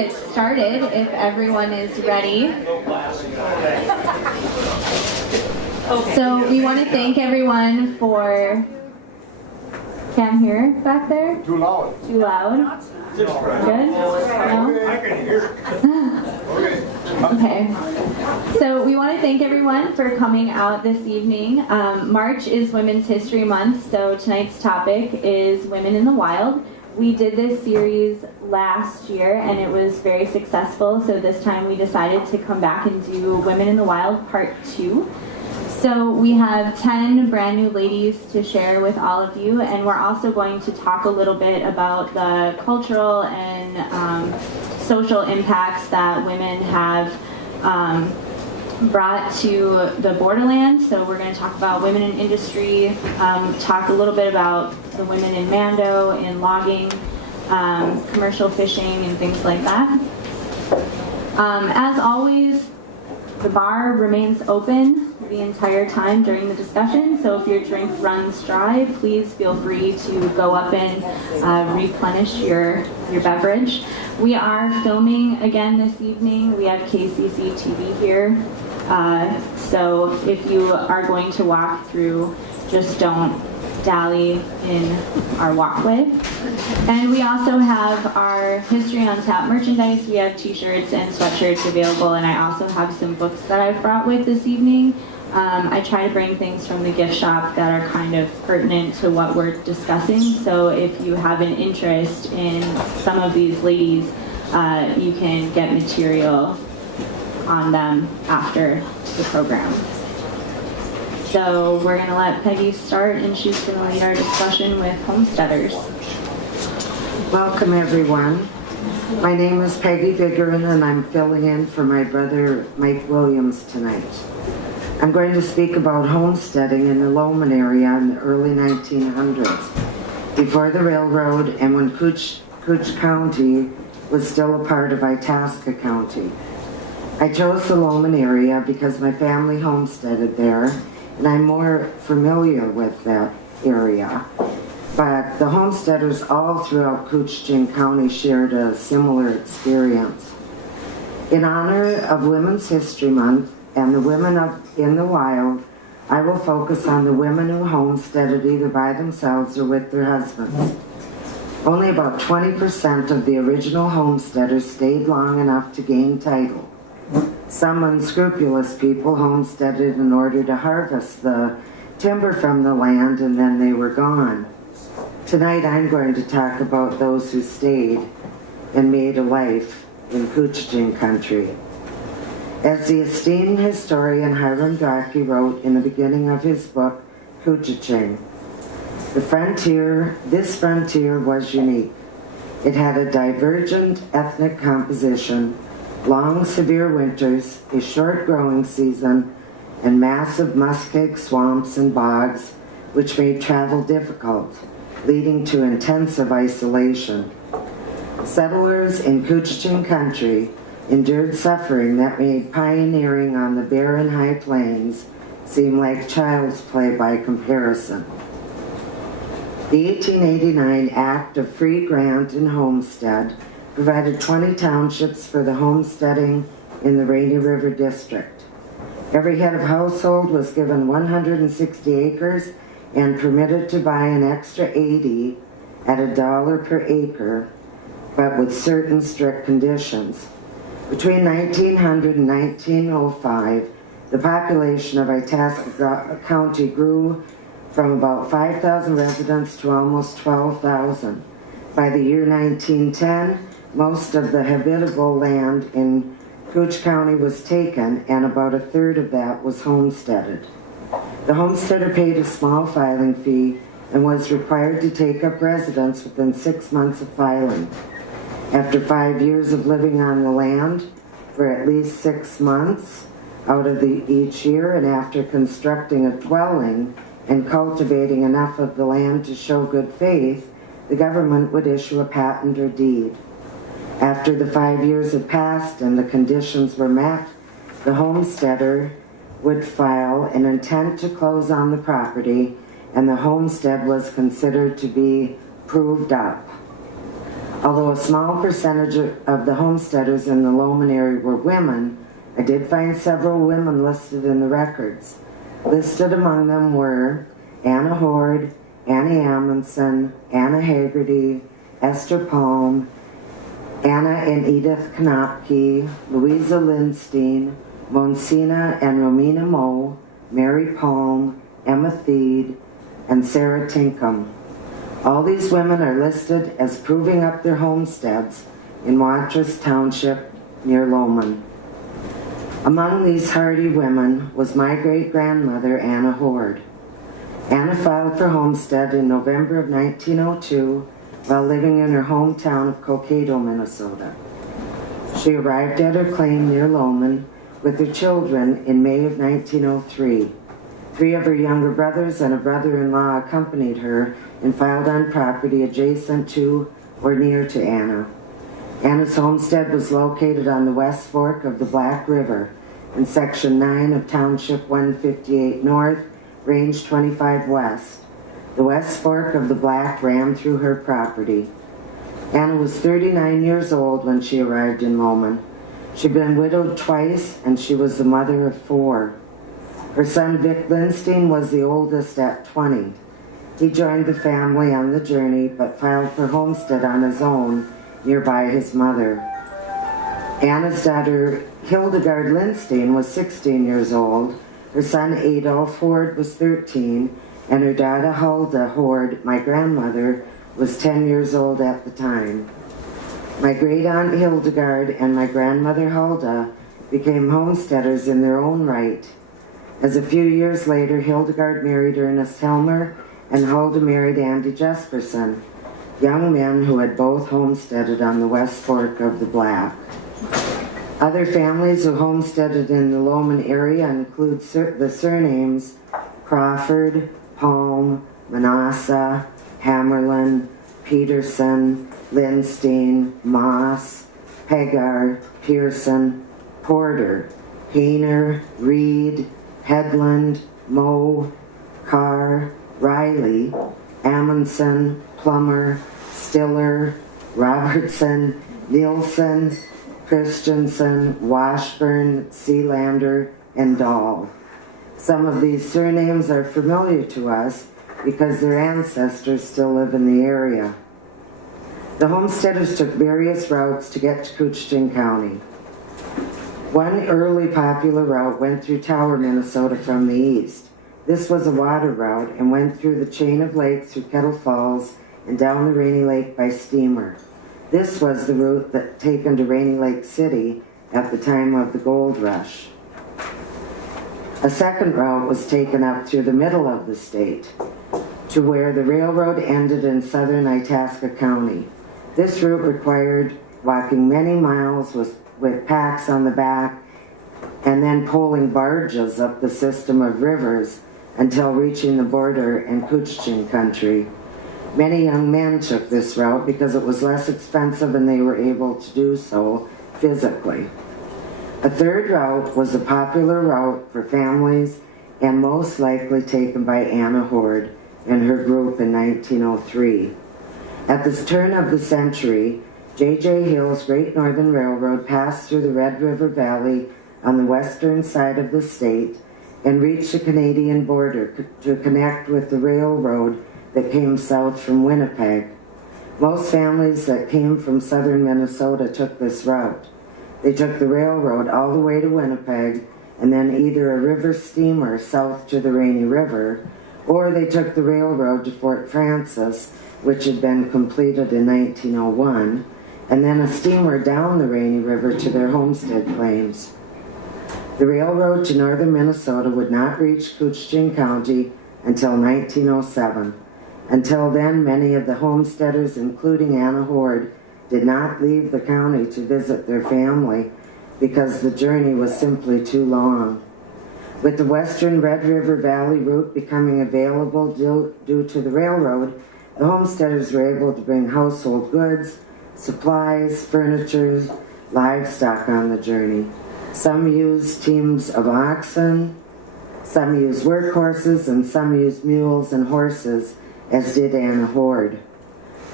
get started if everyone is ready. So we want to thank everyone for... Can't hear back there? Too loud. Too loud? Good? No? I can hear. Okay. So we want to thank everyone for coming out this evening. March is Women's History Month, so tonight's topic is Women in the Wild. We did this series last year and it was very successful, so this time we decided to come back and do Women in the Wild Part 2. So we have 10 brand new ladies to share with all of you, and we're also going to talk a little bit about the cultural and social impacts that women have brought to the Borderland. So we're going to talk about women in industry, talk a little bit about the women in Mando, in logging, commercial fishing, and things like that. As always, the bar remains open the entire time during the discussion, so if your drink runs dry, please feel free to go up and replenish your beverage. We are filming again this evening. We have KCC TV here, so if you are going to walk through, just don't dally in our walkway. And we also have our History on Tap merchandise. We have t-shirts and sweatshirts available, and I also have some books that I've brought with this evening. I try to bring things from the gift shop that are kind of pertinent to what we're discussing, so if you have an interest in some of these ladies, you can get material on them after the program. So we're going to let Peggy start, and she's going to lead our discussion with homesteaders. Welcome, everyone. My name is Peggy Vigerin, and I'm filling in for my brother Mike Williams tonight. I'm going to speak about homesteading in the Lowman area in the early 1900s, before the railroad and when Koochiching County was still a part of Itasca County. I chose the Lowman area because my family homesteaded there, and I'm more familiar with that area. But the homesteaders all throughout Koochiching County shared a similar experience. In honor of Women's History Month and the women in the wild, I will focus on the women who homesteaded either by themselves or with their husbands. Only about 20% of the original homesteaders stayed long enough to gain title. Some unscrupulous people homesteaded in order to harvest the timber from the land, and then they were gone. Tonight I'm going to talk about those who stayed and made a life in Koochiching country. As the esteemed historian Hiram Darkey wrote in the beginning of his book, Koochiching, this frontier was unique. It had a divergent ethnic composition, long severe winters, a short growing season, and massive muskeg swamps and bogs, which made travel difficult, leading to intensive isolation. Settlers in Koochiching country endured suffering that made pioneering on the barren high plains seem like child's play by comparison. The 1889 Act of Free Grant and Homestead provided 20 townships for the homesteading in the Rainy River District. Every head of household was given 160 acres and permitted to buy an extra 80 at $1 per acre, but with certain strict conditions. Between 1900 and 1905, the population of Itasca County grew from about 5,000 residents to almost 12,000. By the year 1910, most of the habitable land in Koochiching County was taken, and about a third of that was homesteaded. The homesteader paid a small filing fee and was required to take up residence within 6 months of filing. After 5 years of living on the land for at least 6 months out of each year, and after constructing a dwelling and cultivating enough of the land to show good faith, the government would issue a patent or deed. After the 5 years had passed and the conditions were met, the homesteader would file an intent to close on the property, and the homestead was considered to be proved up. Although a small percentage of the homesteaders in the Lowman area were women, I did find several women listed in the records. Listed among them were Anna Horde, Annie Amundsen, Anna Haggerty, Esther Palm, Anna and Edith Knopke, Louisa Lindstein, Monsina and Romina Moe, Mary Palm, Emma Theed, and Sarah Tinkham. All these women are listed as proving up their homesteads in Watrous Township near Lowman. Among these hardy women was my great-grandmother, Anna Horde. Anna filed for homestead in November of 1902 while living in her hometown of Cokato, Minnesota. She arrived at her claim near Lowman with her children in May of 1903. 3 of her younger brothers and a brother-in-law accompanied her and filed on property adjacent to or near to Anna. Anna's homestead was located on the West Fork of the Black River in Section 9 of Township 158 North, Range 25 West. The West Fork of the Black ran through her property. Anna was 39 years old when she arrived in Lowman. She'd been widowed twice, and she was the mother of 4. Her son Vic Lindstein was the oldest at 20. He joined the family on the journey, but filed for homestead on his own nearby his mother. Anna's daughter Hildegard Lindstein was 16 years old. Her son Adolf Horde was 13, and her daughter Hulda Horde, my grandmother, was 10 years old at the time. My great-aunt Hildegard and my grandmother Hulda became homesteaders in their own right. As a few years later, Hildegard married Ernest Helmer, and Hulda married Andy Jesperson, young men who had both homesteaded on the West Fork of the Black. Other families who homesteaded in the Lowman area include the surnames Crawford, Palm, Manassa, Hammerlin, Peterson, Lindstein, Moss, Pegar, Pearson, Porter, Hayner, Reed, Headland, Moe, Carr, Riley, Amundsen, Plummer, Stiller, Robertson, Nielsen, Christensen, Washburn, Sealander, and Dahl. Some of these surnames are familiar to us because their ancestors still live in the area. The homesteaders took various routes to get to Koochiching County. One early popular route went through Tower, Minnesota from the east. This was a water route and went through the chain of lakes through Kettle Falls and down the Rainy Lake by steamer. This was the route that taken to Rainy Lake City at the time of the gold rush. A second route was taken up through the middle of the state to where the railroad ended in southern Itasca County. This route required walking many miles with packs on the back and then poling barges up the system of rivers until reaching the border in Koochiching Country. Many young men took this route because it was less expensive and they were able to do so physically. A third route was a popular route for families and most likely taken by Anna Horde and her group in 1903. At the turn of the century, J.J. Hill's Great Northern Railroad passed through the Red River Valley on the western side of the state and reached the Canadian border to connect with the railroad that came south from Winnipeg. Most families that came from southern Minnesota took this route. They took the railroad all the way to Winnipeg and then either a river steamer south to the Rainy River, or they took the railroad to Fort Francis, which had been completed in 1901, and then a steamer down the Rainy River to their homestead claims. The railroad to northern Minnesota would not reach Koochiching County until 1907. Until then, many of the homesteaders, including Anna Horde, did not leave the county to visit their family because the journey was simply too long. With the western Red River Valley route becoming available due to the railroad, the homesteaders were able to bring household goods, supplies, furniture, livestock on the journey. Some used teams of oxen, some used workhorses, and some used mules and horses, as did Anna Horde.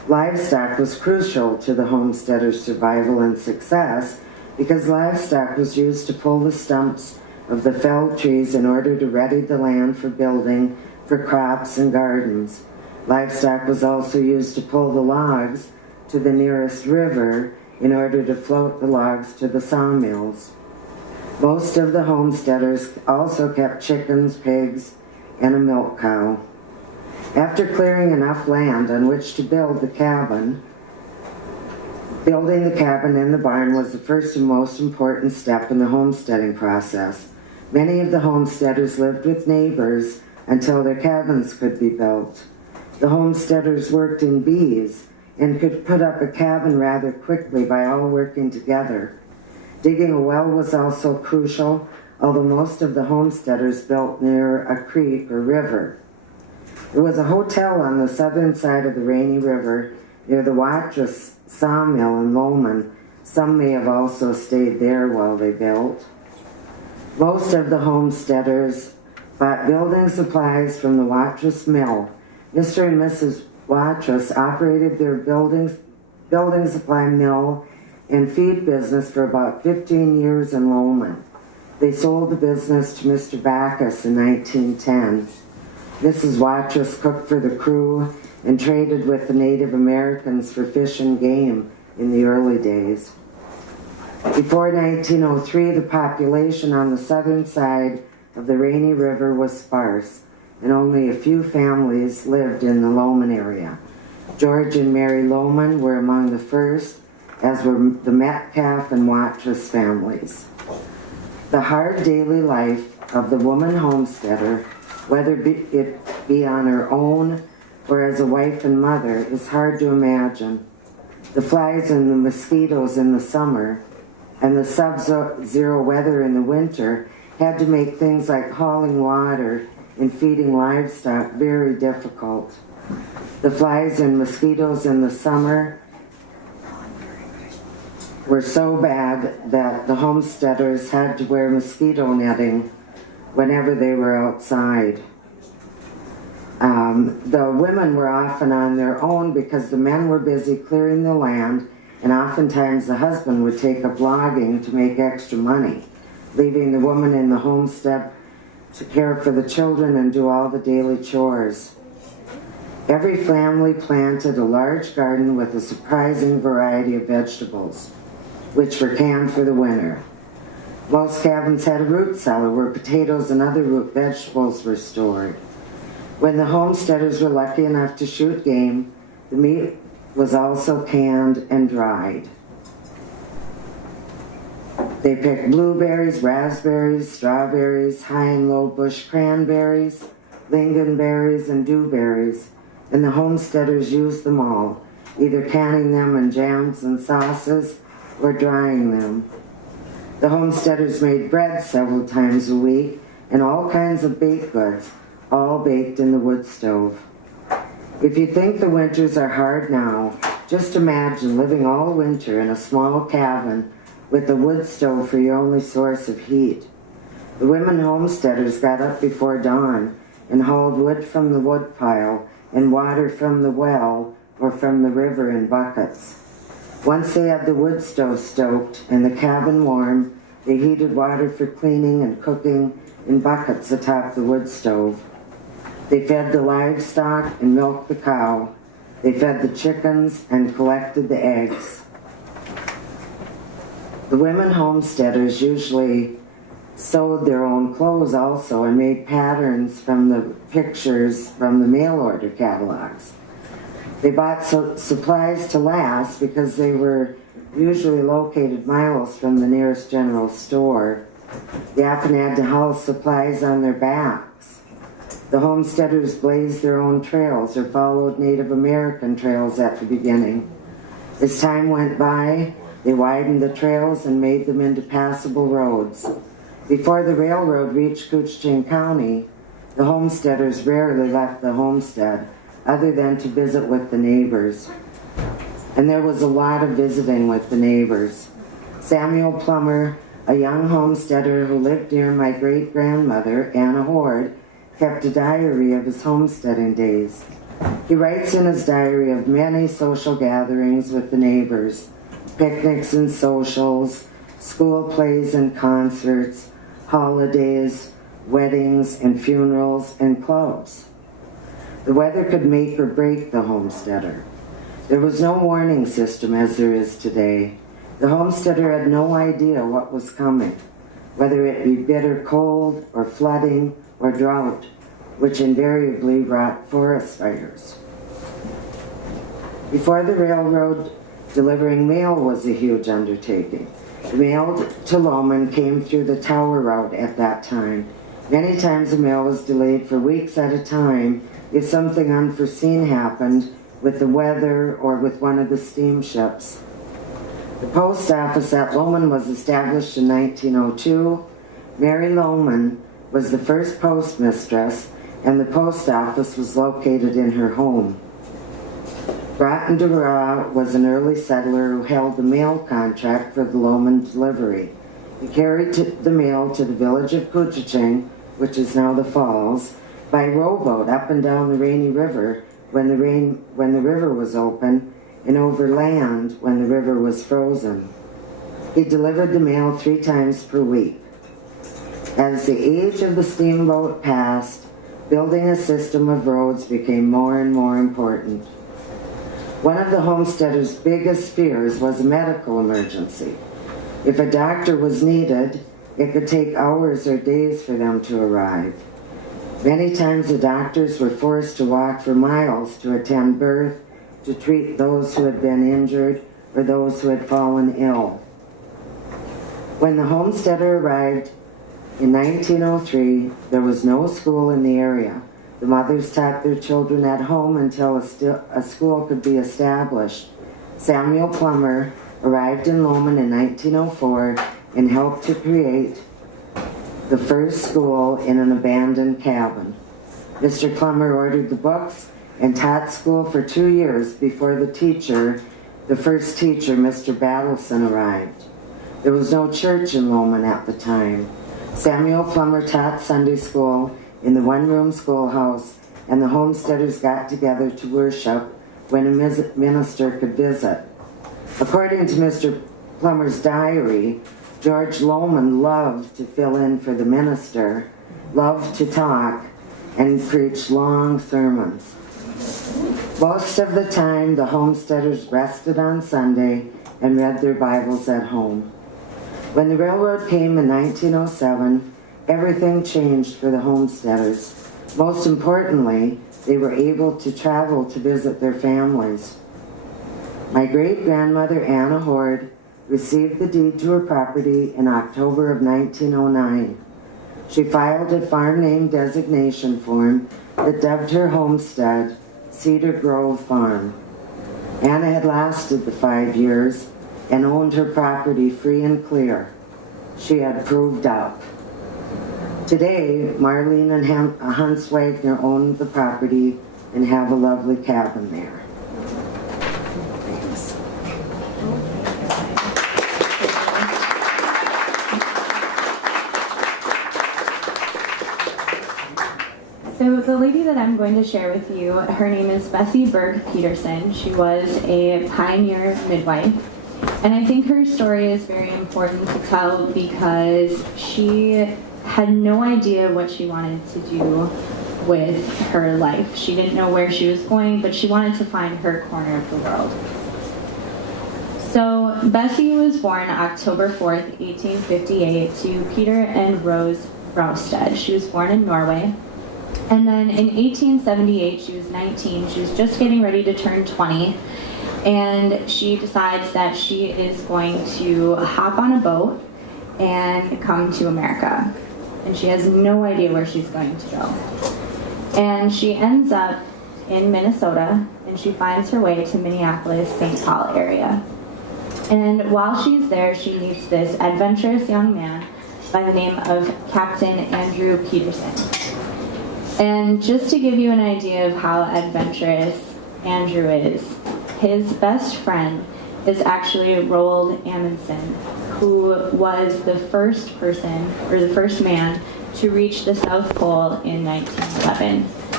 Livestock was crucial to the homesteaders' survival and success because livestock was used to pull the stumps of the felled trees in order to ready the land for building for crops and gardens. Livestock was also used to pull the logs to the nearest river in order to float the logs to the sawmills. Most of the homesteaders also kept chickens, pigs, and a milk cow. After clearing enough land on which to build the cabin, building the cabin and the barn was the first and most important step in the homesteading process. Many of the homesteaders lived with neighbors until their cabins could be built. The homesteaders worked in bees and could put up a cabin rather quickly by all working together. Digging a well was also crucial, although most of the homesteaders built near a creek or river. There was a hotel on the southern side of the Rainy River near the Watrous sawmill in Lowman. Some may have also stayed there while they built. Most of the homesteaders bought building supplies from the Watrous mill. Mr. and Mrs. Watrous operated their building supply mill and feed business for about 15 years in Lowman. They sold the business to Mr. Backus in 1910. Mrs. Watrous cooked for the crew and traded with the Native Americans for fish and game in the early days. Before 1903, the population on the southern side of the Rainy River was sparse, and only a few families lived in the Lowman area. George and Mary Lowman were among the first, as were the Metcalf and Watrous families. The hard daily life of the woman homesteader, whether it be on her own or as a wife and mother, is hard to imagine. The flies and the mosquitoes in the summer and the sub-zero weather in the winter had to make things like hauling water and feeding livestock very difficult. The flies and mosquitoes in the summer were so bad that the homesteaders had to wear mosquito netting whenever they were outside. The women were often on their own because the men were busy clearing the land, and oftentimes the husband would take up logging to make extra money, leaving the woman in the homestead to care for the children and do all the daily chores. Every family planted a large garden with a surprising variety of vegetables, which were canned for the winter. Most cabins had a root cellar where potatoes and other root vegetables were stored. When the homesteaders were lucky enough to shoot game, the meat was also canned and dried. They picked blueberries, raspberries, strawberries, high and low bush cranberries, lingonberries, and dewberries, and the homesteaders used them all, either canning them in jams and sauces or drying them. The homesteaders made bread several times a week and all kinds of baked goods, all baked in the wood stove. If you think the winters are hard now, just imagine living all winter in a small cabin with a wood stove for your only source of heat. The women homesteaders got up before dawn and hauled wood from the wood pile and water from the well or from the river in buckets. Once they had the wood stove stoked and the cabin warm, they heated water for cleaning and cooking in buckets atop the wood stove. They fed the livestock and milked the cow. They fed the chickens and collected the eggs. The women homesteaders usually sewed their own clothes also and made patterns from the pictures from the mail order catalogs. They bought supplies to last because they were usually located miles from the nearest general store. They often had to haul supplies on their backs. The homesteaders blazed their own trails or followed Native American trails at the beginning. As time went by, they widened the trails and made them into passable roads. Before the railroad reached Koochiching County, the homesteaders rarely left the homestead, other than to visit with the neighbors. And there was a lot of visiting with the neighbors. Samuel Plummer, a young homesteader who lived near my great-grandmother, Anna Horde, kept a diary of his homesteading days. He writes in his diary of many social gatherings with the neighbors, picnics and socials, school plays and concerts, holidays, weddings and funerals and clubs. The weather could make or break the homesteader. There was no warning system as there is today. The homesteader had no idea what was coming, whether it be bitter cold or flooding or drought, which invariably brought forest fires. Before the railroad, delivering mail was a huge undertaking. The mail to Lowman came through the Tower route at that time. Many times the mail was delayed for weeks at a time if something unforeseen happened with the weather or with one of the steamships. The post office at Lowman was established in 1902. Mary Lowman was the first postmistress, and the post office was located in her home. Broughton DeRaw was an early settler who held the mail contract for the Lowman delivery. He carried the mail to the village of Koochiching, which is now the Falls, by rowboat up and down the Rainy River when the river was open, and over land when the river was frozen. He delivered the mail 3 times per week. As the age of the steamboat passed, building a system of roads became more and more important. One of the homesteader's biggest fears was a medical emergency. If a doctor was needed, it could take hours or days for them to arrive. Many times the doctors were forced to walk for miles to attend birth, to treat those who had been injured or those who had fallen ill. When the homesteader arrived in 1903, there was no school in the area. The mothers taught their children at home until a school could be established. Samuel Plummer arrived in Lowman in 1904 and helped to create the first school in an abandoned cabin. Mr. Plummer ordered the books and taught school for 2 years before the first teacher, Mr. Battleson, arrived. There was no church in Lowman at the time. Samuel Plummer taught Sunday school in the one-room schoolhouse, and the homesteaders got together to worship when a minister could visit. According to Mr. Plummer's diary, George Lowman loved to fill in for the minister, loved to talk, and preach long sermons. Most of the time, the homesteaders rested on Sunday and read their Bibles at home. When the railroad came in 1907, everything changed for the homesteaders. Most importantly, they were able to travel to visit their families. My great-grandmother, Anna Hord, received the deed to her property in October of 1909. She filed a farm name designation form that dubbed her homestead Cedar Grove Farm. Anna had lasted the 5 years and owned her property free and clear. She had proved up. Today, Marlene and Hans Wagner own the property and have a lovely cabin there. Thanks. So the lady that I'm going to share with you, her name is Bessie Berg Peterson. She was a pioneer midwife. And I think her story is very important to tell because she had no idea what she wanted to do with her life. She didn't know where she was going, but she wanted to find her corner of the world. So Bessie was born October 4th, 1858 to Peter and Rose Rausted. She was born in Norway. And then in 1878, she was 19. She was just getting ready to turn 20. And she decides that she is going to hop on a boat and come to America. And she has no idea where she's going to go. And she ends up in Minnesota, and she finds her way to Minneapolis, St. Paul area. And while she's there, she meets this adventurous young man by the name of Captain Andrew Peterson. And just to give you an idea of how adventurous Andrew is, his best friend is actually Roald Amundsen, who was the first person, or the first man, to reach the South Pole in 1911.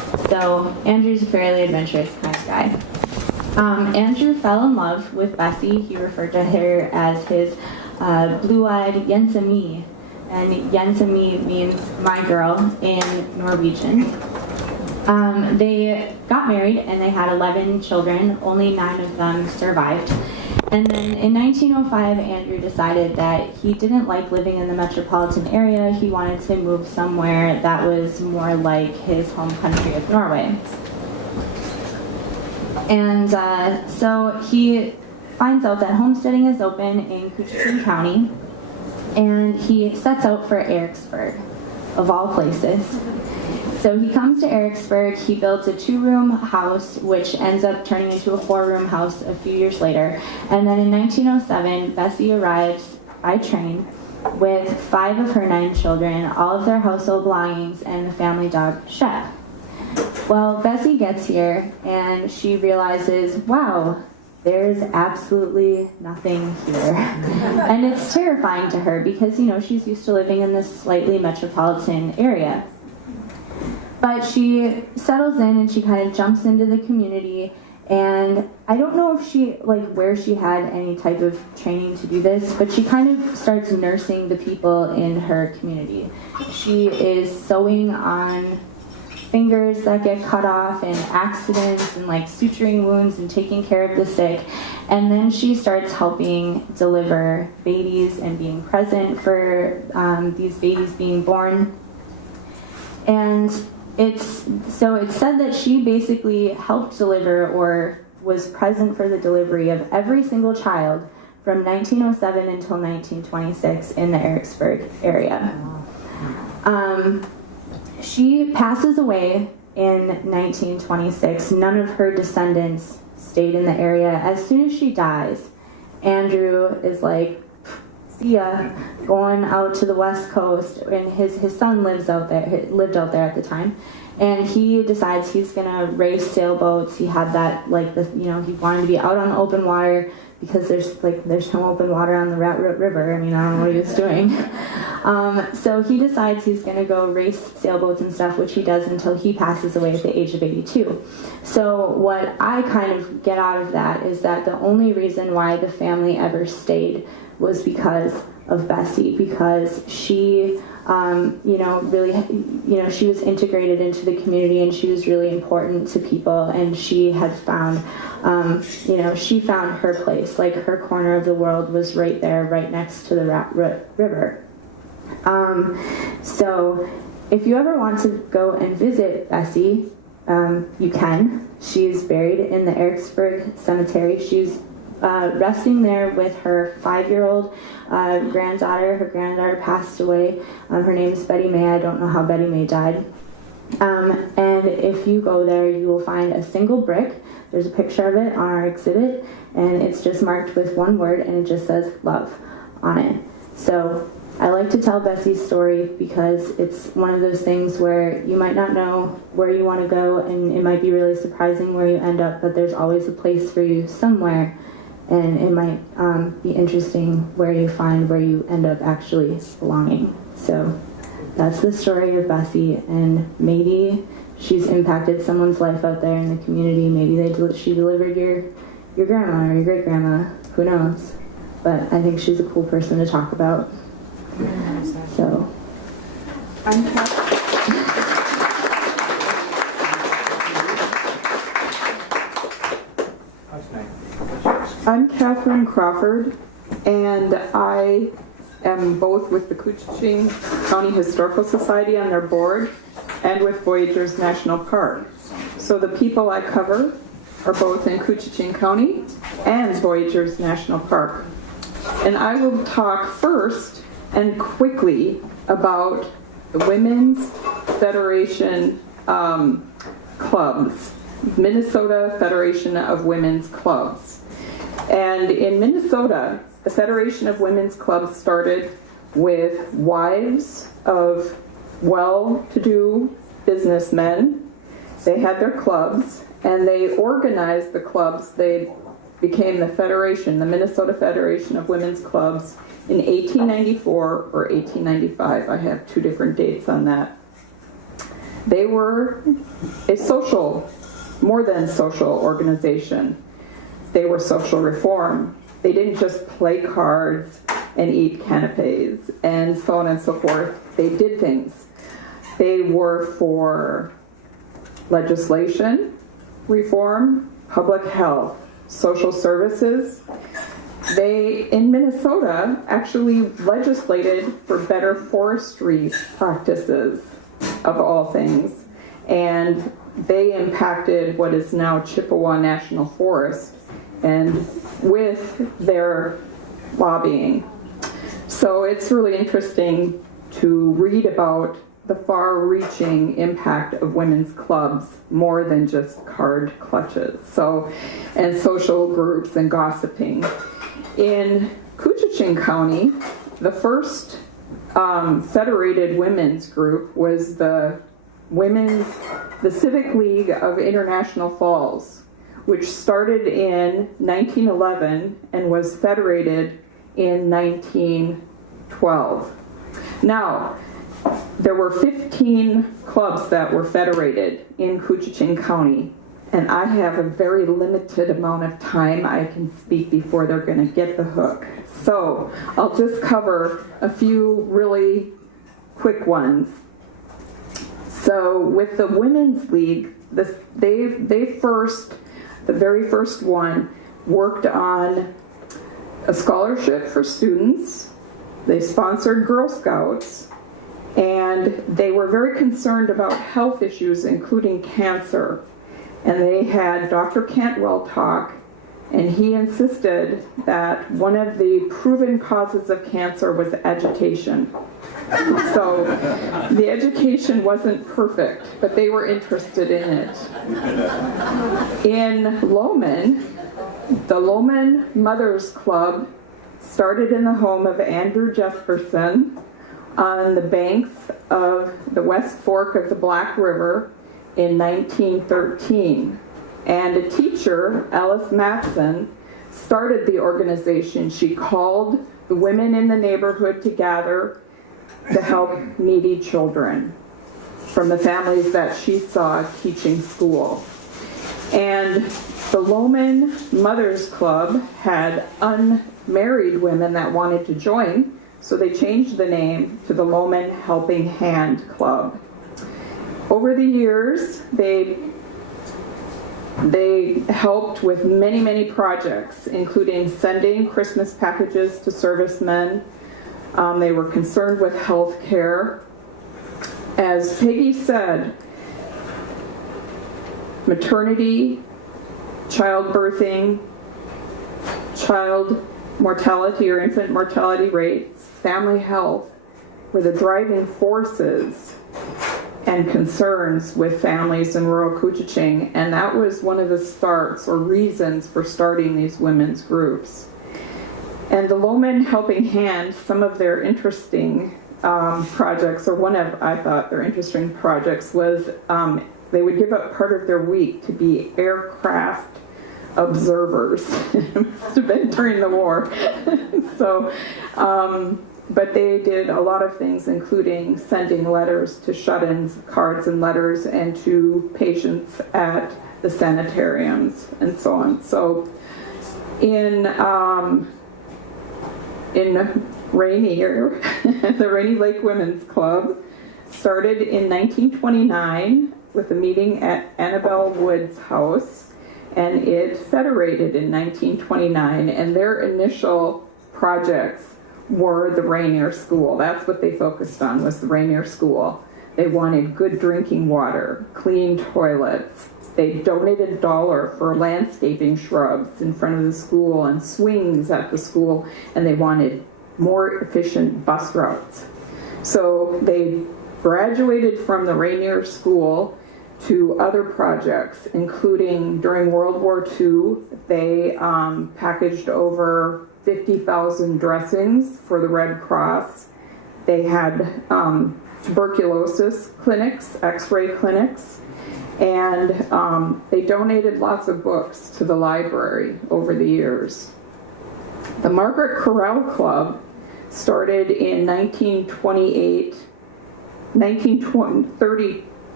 So Andrew's a fairly adventurous kind of guy. Andrew fell in love with Bessie. He referred to her as his blue-eyed Jensemi, and Jensemi means my girl in Norwegian. They got married and they had 11 children. Only 9 of them survived. And then in 1905, Andrew decided that he didn't like living in the metropolitan area. He wanted to move somewhere that was more like his home country of Norway. And so he finds out that homesteading is open in Koochiching County, and he sets out for Eriksberg, of all places. So he comes to Eriksberg. He builds a 2-room house, which ends up turning into a 4-room house a few years later. And then in 1907, Bessie arrives by train with 5 of her 9 children, all of their household belongings, and the family dog, Shep. Well, Bessie gets here, and she realizes, wow, there's absolutely nothing here. And it's terrifying to her because, you know, she's used to living in this slightly metropolitan area. But she settles in and she kind of jumps into the community, and I don't know if she, where she had any type of training to do this, but she kind of starts nursing the people in her community. She is sewing on fingers that get cut off and accidents and suturing wounds and taking care of the sick. And then she starts helping deliver babies and being present for these babies being born. And it's said that she basically helped deliver or was present for the delivery of every single child from 1907 until 1926 in the Eriksberg area. She passes away in 1926. None of her descendants stayed in the area. As soon as she dies, Andrew is like, see ya, going out to the West Coast, and his son lived out there at the time, and he decides he's gonna race sailboats. He had that he wanted to be out on the open water because there's no open water on the Rat River. I mean, I don't know what he was doing. So he decides he's gonna go race sailboats and stuff, which he does until he passes away at the age of 82. So what I kind of get out of that is that the only reason why the family ever stayed was because of Bessie, because she, really, she was integrated into the community and she was really important to people, and she had found, she found her place. Her corner of the world was right there, right next to the Rat River. So if you ever want to go and visit Bessie, you can. She's buried in the Eriksberg Cemetery. She's resting there with her 5-year-old granddaughter. Her granddaughter passed away. Her name is Betty May. I don't know how Betty May died. And if you go there, you will find a single brick. There's a picture of it on our exhibit, and it's just marked with one word, and it just says love on it. So I like to tell Bessie's story because it's one of those things where you might not know where you want to go, and it might be really surprising where you end up, but there's always a place for you somewhere. And it might be interesting where you find where you end up actually belonging. So that's the story of Bessie, and maybe she's impacted someone's life out there in the community. Maybe she delivered your grandma or your great grandma. Who knows? But I think she's a cool person to talk about. So I'm Catherine Crawford, and I am both with the Koochiching County Historical Society on their board and with Voyageurs National Park. So the people I cover are both in Koochiching County and Voyageurs National Park. And I will talk first and quickly about the Women's Federation clubs, Minnesota Federation of Women's Clubs. And in Minnesota, the Federation of Women's Clubs started with wives of well-to-do businessmen. They had their clubs, and they organized the clubs. They became the Federation, the Minnesota Federation of Women's Clubs, in 1894 or 1895. I have 2 different dates on that. They were a social, more than social organization. They were social reform. They didn't just play cards and eat canapes and so on and so forth. They did things. They were for legislation, reform, public health, social services. They, in Minnesota, actually legislated for better forestry practices, of all things. And they impacted what is now Chippewa National Forest, and with their lobbying. So it's really interesting to read about the far-reaching impact of women's clubs, more than just card clutches, and social groups and gossiping. In Koochiching County, the first federated women's group was the Civic League of International Falls, which started in 1911 and was federated in 1912. Now, there were 15 clubs that were federated in Koochiching County, and I have a very limited amount of time I can speak before they're going to get the hook. So I'll just cover a few really quick ones. So with the Women's League, the very first one worked on a scholarship for students. They sponsored Girl Scouts, and they were very concerned about health issues, including cancer. And they had Dr. Cantwell talk, and he insisted that one of the proven causes of cancer was agitation. So the education wasn't perfect, but they were interested in it. In Lohman, the Lohman Mothers Club started in the home of Andrew Jesperson on the banks of the West Fork of the Black River in 1913. And a teacher, Alice Matson, started the organization. She called the women in the neighborhood to gather to help needy children from the families that she saw teaching school. And the Lohman Mothers Club had unmarried women that wanted to join, so they changed the name to the Lohman Helping Hand Club. Over the years, they helped with many, many projects, including sending Christmas packages to servicemen. They were concerned with health care. As Peggy said, maternity, childbirthing, child mortality or infant mortality rates, family health were the driving forces and concerns with families in rural Koochiching, and that was one of the starts or reasons for starting these women's groups. And the Lohman Helping Hand, some of their interesting projects, or one of, I thought, their interesting projects was they would give up part of their week to be aircraft observers. It must have been during the war. So, but they did a lot of things, including sending letters to shut-ins, cards and letters, and to patients at the sanitariums, and so on. So in Rainier, the Rainy Lake Women's Club started in 1929 with a meeting at Annabelle Wood's house, and it federated in 1929, and their initial projects were the Rainier School. That's what they focused on, was the Rainier School. They wanted good drinking water, clean toilets. They donated $1 for landscaping shrubs in front of the school and swings at the school, and they wanted more efficient bus routes. So they graduated from the Rainier School to other projects, including during World War II, they packaged over 50,000 dressings for the Red Cross. They had tuberculosis clinics, x-ray clinics, and they donated lots of books to the library over the years. The Margaret Corral Club started in 1938, 1930,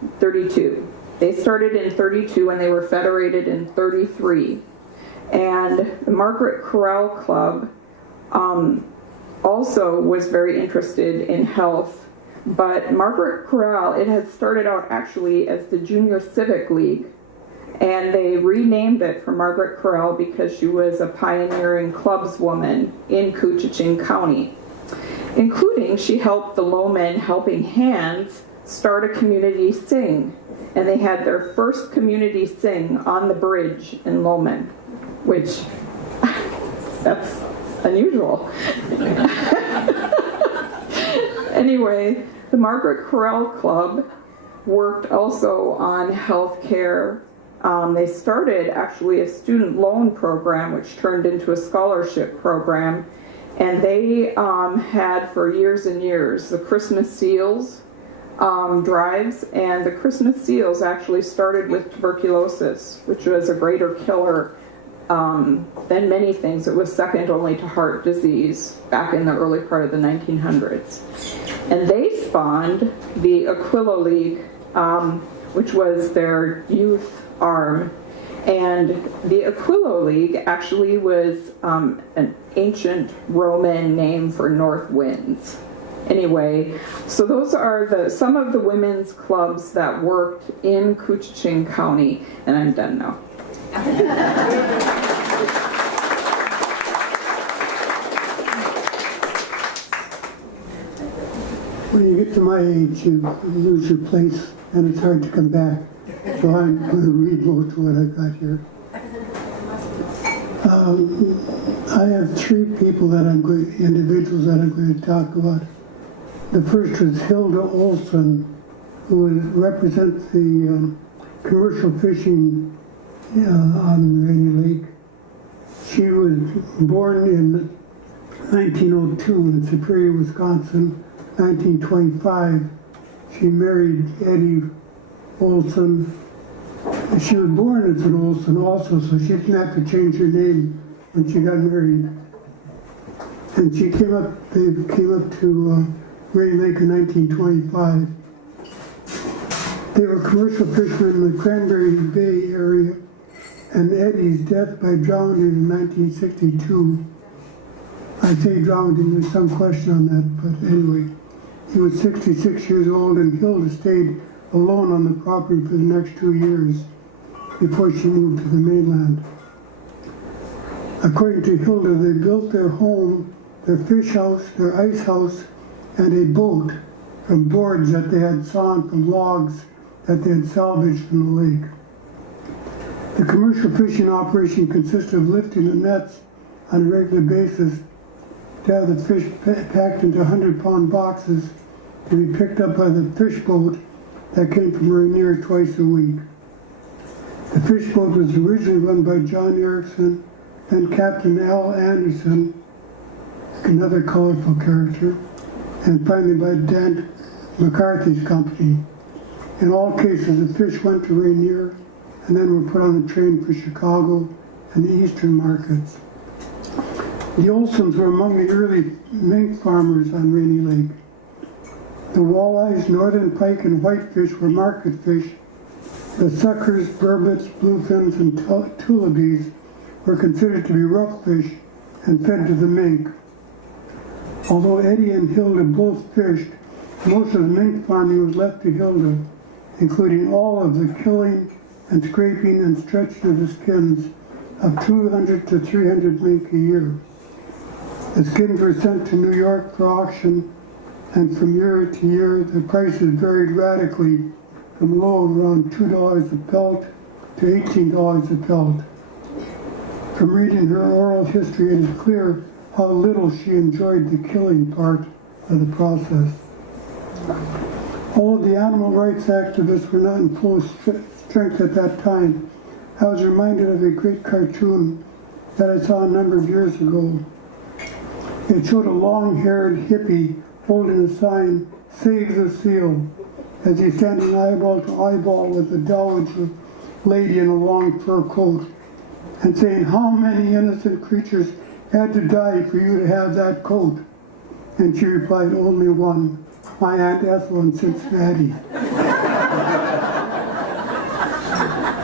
32. They started in 32 and they were federated in 33. And the Margaret Corral Club also was very interested in health, but Margaret Corral, it had started out actually as the Junior Civic League, and they renamed it for Margaret Corral because she was a pioneering clubswoman in Koochiching County, including she helped the Lowmen Helping Hands start a community sing, and they had their first community sing on the bridge in Lowman, which that's unusual. Anyway, the Margaret Corral Club worked also on health care. They started actually a student loan program, which turned into a scholarship program. And they had for years and years the Christmas Seals drives. And the Christmas Seals actually started with tuberculosis, which was a greater killer than many things. It was second only to heart disease back in the early part of the 1900s. And they spawned the Aquila League, which was their youth arm. And the Aquila League actually was an ancient Roman name for north winds. Anyway, so those are some of the women's clubs that worked in Koochiching County, and I'm done now. When you get to my age, you lose your place, and it's hard to come back. So I'm going to read most of what I've got here. I have three people individuals that I'm going to talk about. The first was Hilda Olson, who represents the commercial fishing on Rainy Lake. She was born in 1902 in Superior, Wisconsin. 1925, she married Eddie Olson. She was born as an Olson also, so she didn't have to change her name when she got married. And they came up to Rainy Lake in 1925. They were commercial fishermen in the Cranberry Bay area, and Eddie's death by drowning in 1962. I say drowning, there's some question on that, but anyway. He was 66 years old, and Hilda stayed alone on the property for the next 2 years before she moved to the mainland. According to Hilda, they built their home, their fish house, their ice house, and a boat from boards that they had sawn from logs that they had salvaged from the lake. The commercial fishing operation consisted of lifting the nets on a regular basis to have the fish packed into 100-pound boxes to be picked up by the fish boat that came from Rainier twice a week. The fish boat was originally run by John Erickson and Captain Al Anderson, another colorful character, and finally by Dan McCarthy's company. In all cases, the fish went to Rainier and then were put on the train for Chicago and the eastern markets. The Olsons were among the early mink farmers on Rainy Lake. The walleyes, northern pike, and whitefish were market fish. The suckers, burbots, bluefins, and tullibees were considered to be rough fish and fed to the mink. Although Eddie and Hilda both fished, most of the mink farming was left to Hilda, including all of the killing and scraping and stretching of the skins of 200 to 300 mink a year. The skins were sent to New York for auction, and from year to year the prices varied radically from low around $2 a pelt to $18 a pelt. From reading her oral history, it is clear how little she enjoyed the killing part of the process. Although the animal rights activists were not in full strength at that time, I was reminded of a great cartoon that I saw a number of years ago. It showed a long-haired hippie holding a sign, "Save the Seal," as he's standing eyeball to eyeball with a dowager lady in a long fur coat, and saying, "How many innocent creatures had to die for you to have that coat?" And she replied, "Only one, my Aunt Ethel in Cincinnati."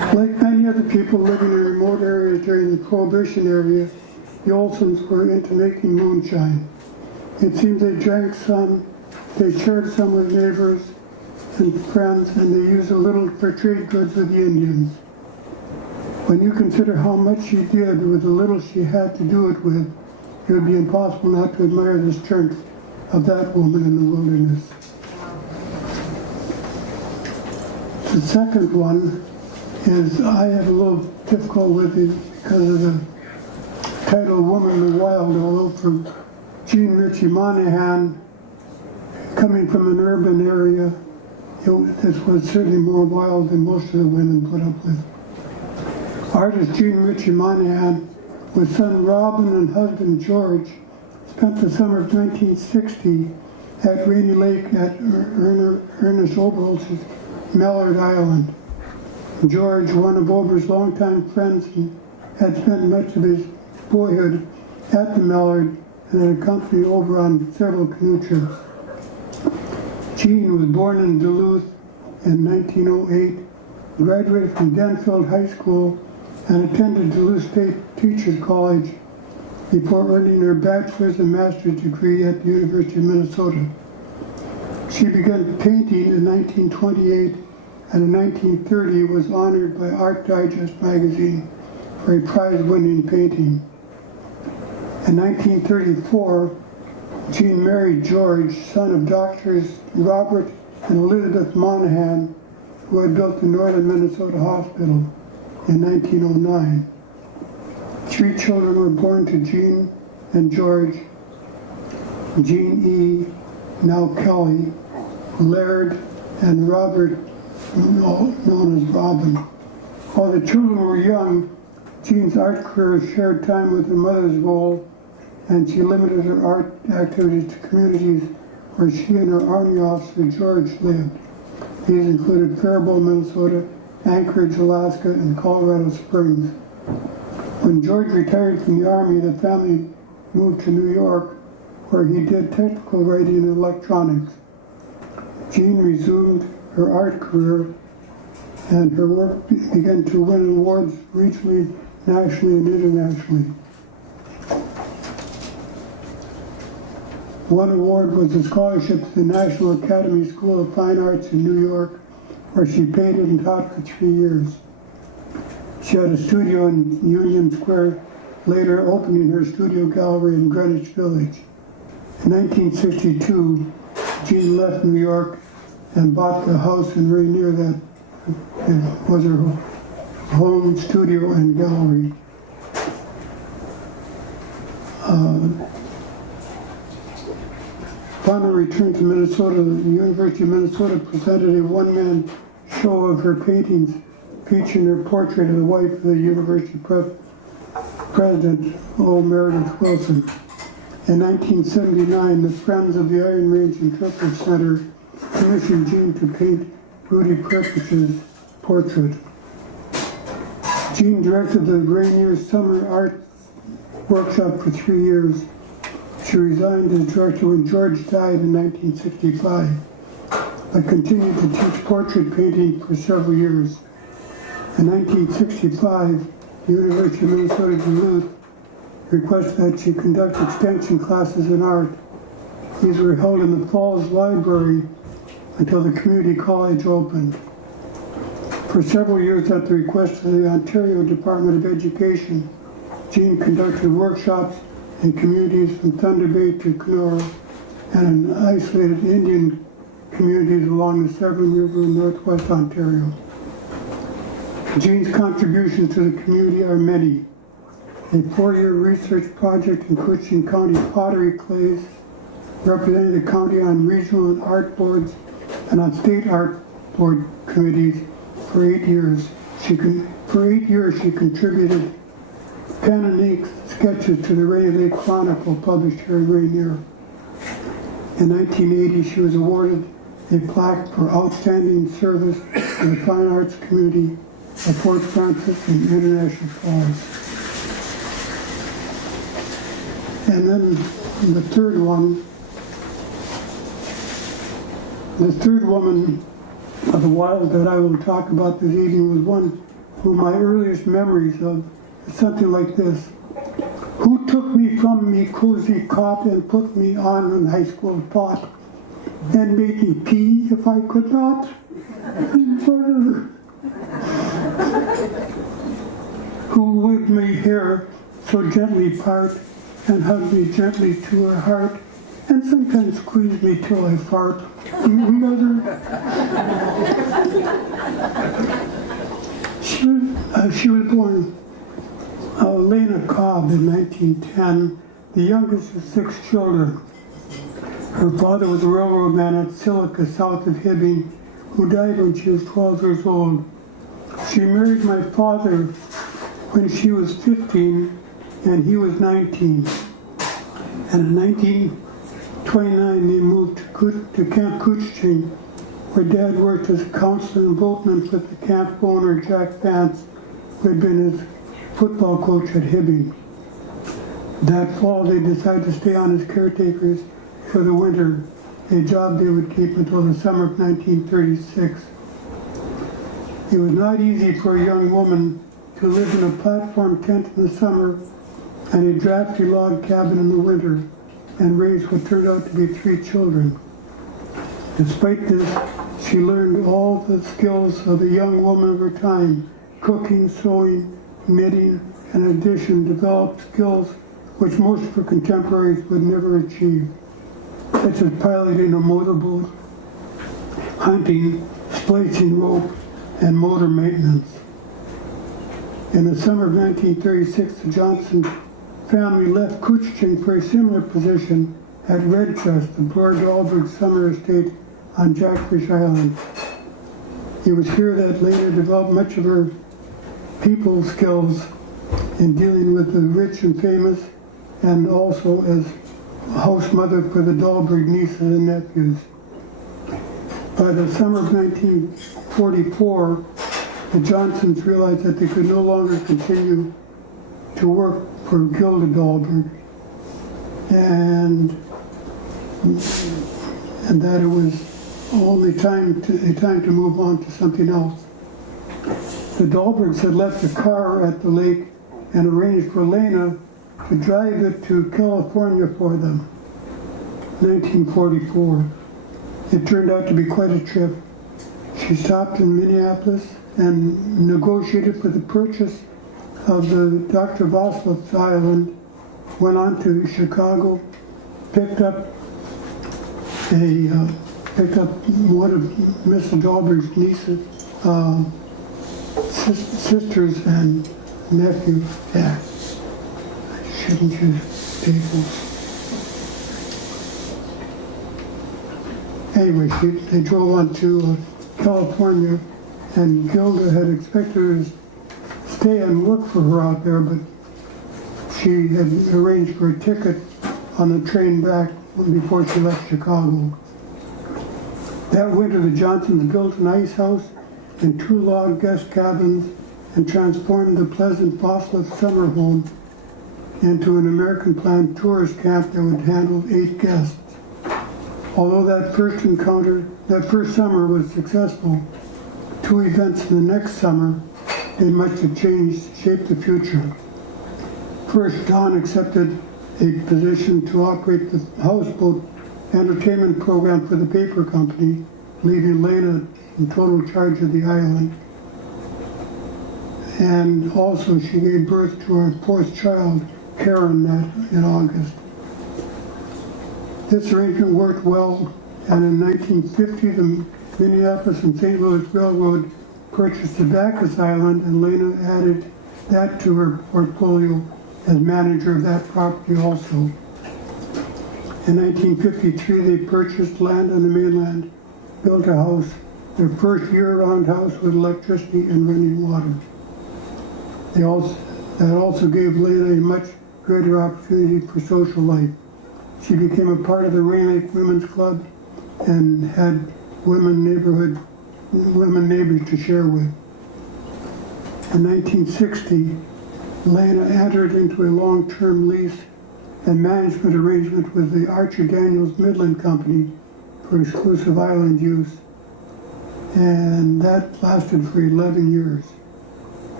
Like many other people living in remote areas during the Prohibition era, the Olsons were into making moonshine. It seems they drank some, they shared some with neighbors and friends, and they used a little for trade goods with the Indians. When you consider how much she did with the little she had to do it with, it would be impossible not to admire the strength of that woman in the wilderness. The second one is I have a little difficult with it because of the title Woman in the Wild, although for Jean Ritchie Monahan, coming from an urban area, this was certainly more wild than most of the women put up with. Artist Jean Ritchie Monahan, with son Robin and husband George, spent the summer of 1960 at Rainy Lake at Ernest Oberholz's Mallard Island. George, one of Ober's longtime friends, had spent much of his boyhood at the Mallard and had accompanied Ober on several canoe trips. Jean was born in Duluth in 1908, graduated from Denfield High School, and attended Duluth State Teachers College before earning her bachelor's and master's degree at the University of Minnesota. She began painting in 1928 and in 1930 was honored by Art Digest magazine for a prize-winning painting. In 1934, Jean married George, son of doctors Robert and Elizabeth Monahan, who had built the Northern Minnesota Hospital in 1909. 3 children were born to Jean and George: Jean E., now Kelly, Laird, and Robert, known as Robin. While the children were young, Jean's art career shared time with her mother's role, and she limited her art activities to communities where she and her Army officer George lived. These included Faribault, Minnesota, Anchorage, Alaska, and Colorado Springs. When George retired from the Army, the family moved to New York, where he did technical writing and electronics. Jean resumed her art career, and her work began to win awards regionally, nationally, and internationally. One award was a scholarship to the National Academy School of Fine Arts in New York, where she painted and taught for 3 years. She had a studio in Union Square, later opening her studio gallery in Greenwich Village. In 1962, Jean left New York and bought the house in Rainier that was her home studio and gallery. Upon her return to Minnesota, the University of Minnesota presented a one-man show of her paintings featuring her portrait of the wife of the university president, O. Meredith Wilson. In 1979, the Friends of the Iron Range Interpretive Center commissioned Jean to paint Rudy Preppich's portrait. Jean directed the Rainier Summer Art Workshop for 3 years. She resigned as director when George died in 1965, but continued to teach portrait painting for several years. In 1965, the University of Minnesota Duluth requested that she conduct extension classes in art. These were held in the Falls Library until the community college opened. For several years at the request of the Ontario Department of Education, Jean conducted workshops in communities from Thunder Bay to Kenora and in isolated Indian communities along the Severn River in northwest Ontario. Jean's contributions to the community are many. A 4-year research project in Koochiching County pottery clays, representing the county on regional and art boards and on state art board committees for 8 years. For 8 years she contributed pen and ink sketches to the Rainy Lake Chronicle, published here in Rainier. In 1980, she was awarded a plaque for outstanding service to the fine arts community at Fort Frances in International Falls. And then the third woman of the wild that I will talk about this evening was one who my earliest memories of is something like this. Who took me from me cozy cot and put me on an high school pot and made me pee if I could not? Who would my hair so gently part and hug me gently to her heart and sometimes squeeze me till I fart? Mother. She was born Lena Cobb in 1910, the youngest of 6 children. Her father was a railroad man at Silica, south of Hibbing, who died when she was 12 years old. She married my father when she was 15 and he was 19. And in 1929 they moved to Camp Koochiching, where Dad worked as a counselor and boatman with the camp owner Jack Vance, who had been his football coach at Hibbing. That fall they decided to stay on as caretakers for the winter, a job they would keep until the summer of 1936. It was not easy for a young woman to live in a platform tent in the summer and a drafty log cabin in the winter and raise what turned out to be 3 children. Despite this, she learned all the skills of a young woman of her time: cooking, sewing, knitting, and in addition developed skills which most of her contemporaries would never achieve, such as piloting a motorboat, hunting, splicing rope, and motor maintenance. In the summer of 1936, the Johnson family left Koochiching for a similar position at Redcrest, the Lord Dahlberg summer estate on Jackfish Island. It was here that Lena developed much of her people skills in dealing with the rich and famous, and also as house mother for the Dahlberg nieces and nephews. By the summer of 1944, the Johnsons realized that they could no longer continue to work for Gilda Dahlberg, and that it was only time to move on to something else. The Dahlbergs had left a car at the lake and arranged for Lena to drive it to California for them. 1944. It turned out to be quite a trip. She stopped in Minneapolis and negotiated for the purchase of the Dr. Voslav's Island, went on to Chicago, picked up one of Mrs. Dahlberg's nieces, sisters and nephew. Yeah, I shouldn't use staples. Anyway, they drove on to California, and Gilda had expected her to stay and work for her out there, but she had arranged for a ticket on the train back before she left Chicago. That winter, the Johnsons built an ice house and 2 log guest cabins and transformed the pleasant Voslav summer home into an American planned tourist camp that would handle 8 guests. Although that first summer was successful, 2 events in the next summer did much to shape the future. First, Don accepted a position to operate the houseboat entertainment program for the paper company, leaving Lena in total charge of the island. And also she gave birth to her 4th child, Karen, in August. This arrangement worked well, and in 1950 the Minneapolis and St. Louis Railroad purchased the Bacchus Island, and Lena added that to her portfolio as manager of that property also. In 1953 they purchased land on the mainland, built a house, their first year-round house with electricity and running water. That also gave Lena a much greater opportunity for social life. She became a part of the Rain Lake Women's Club and had women neighbors to share with. In 1960, Lena entered into a long-term lease and management arrangement with the Archer Daniels Midland Company for exclusive island use, and that lasted for 11 years.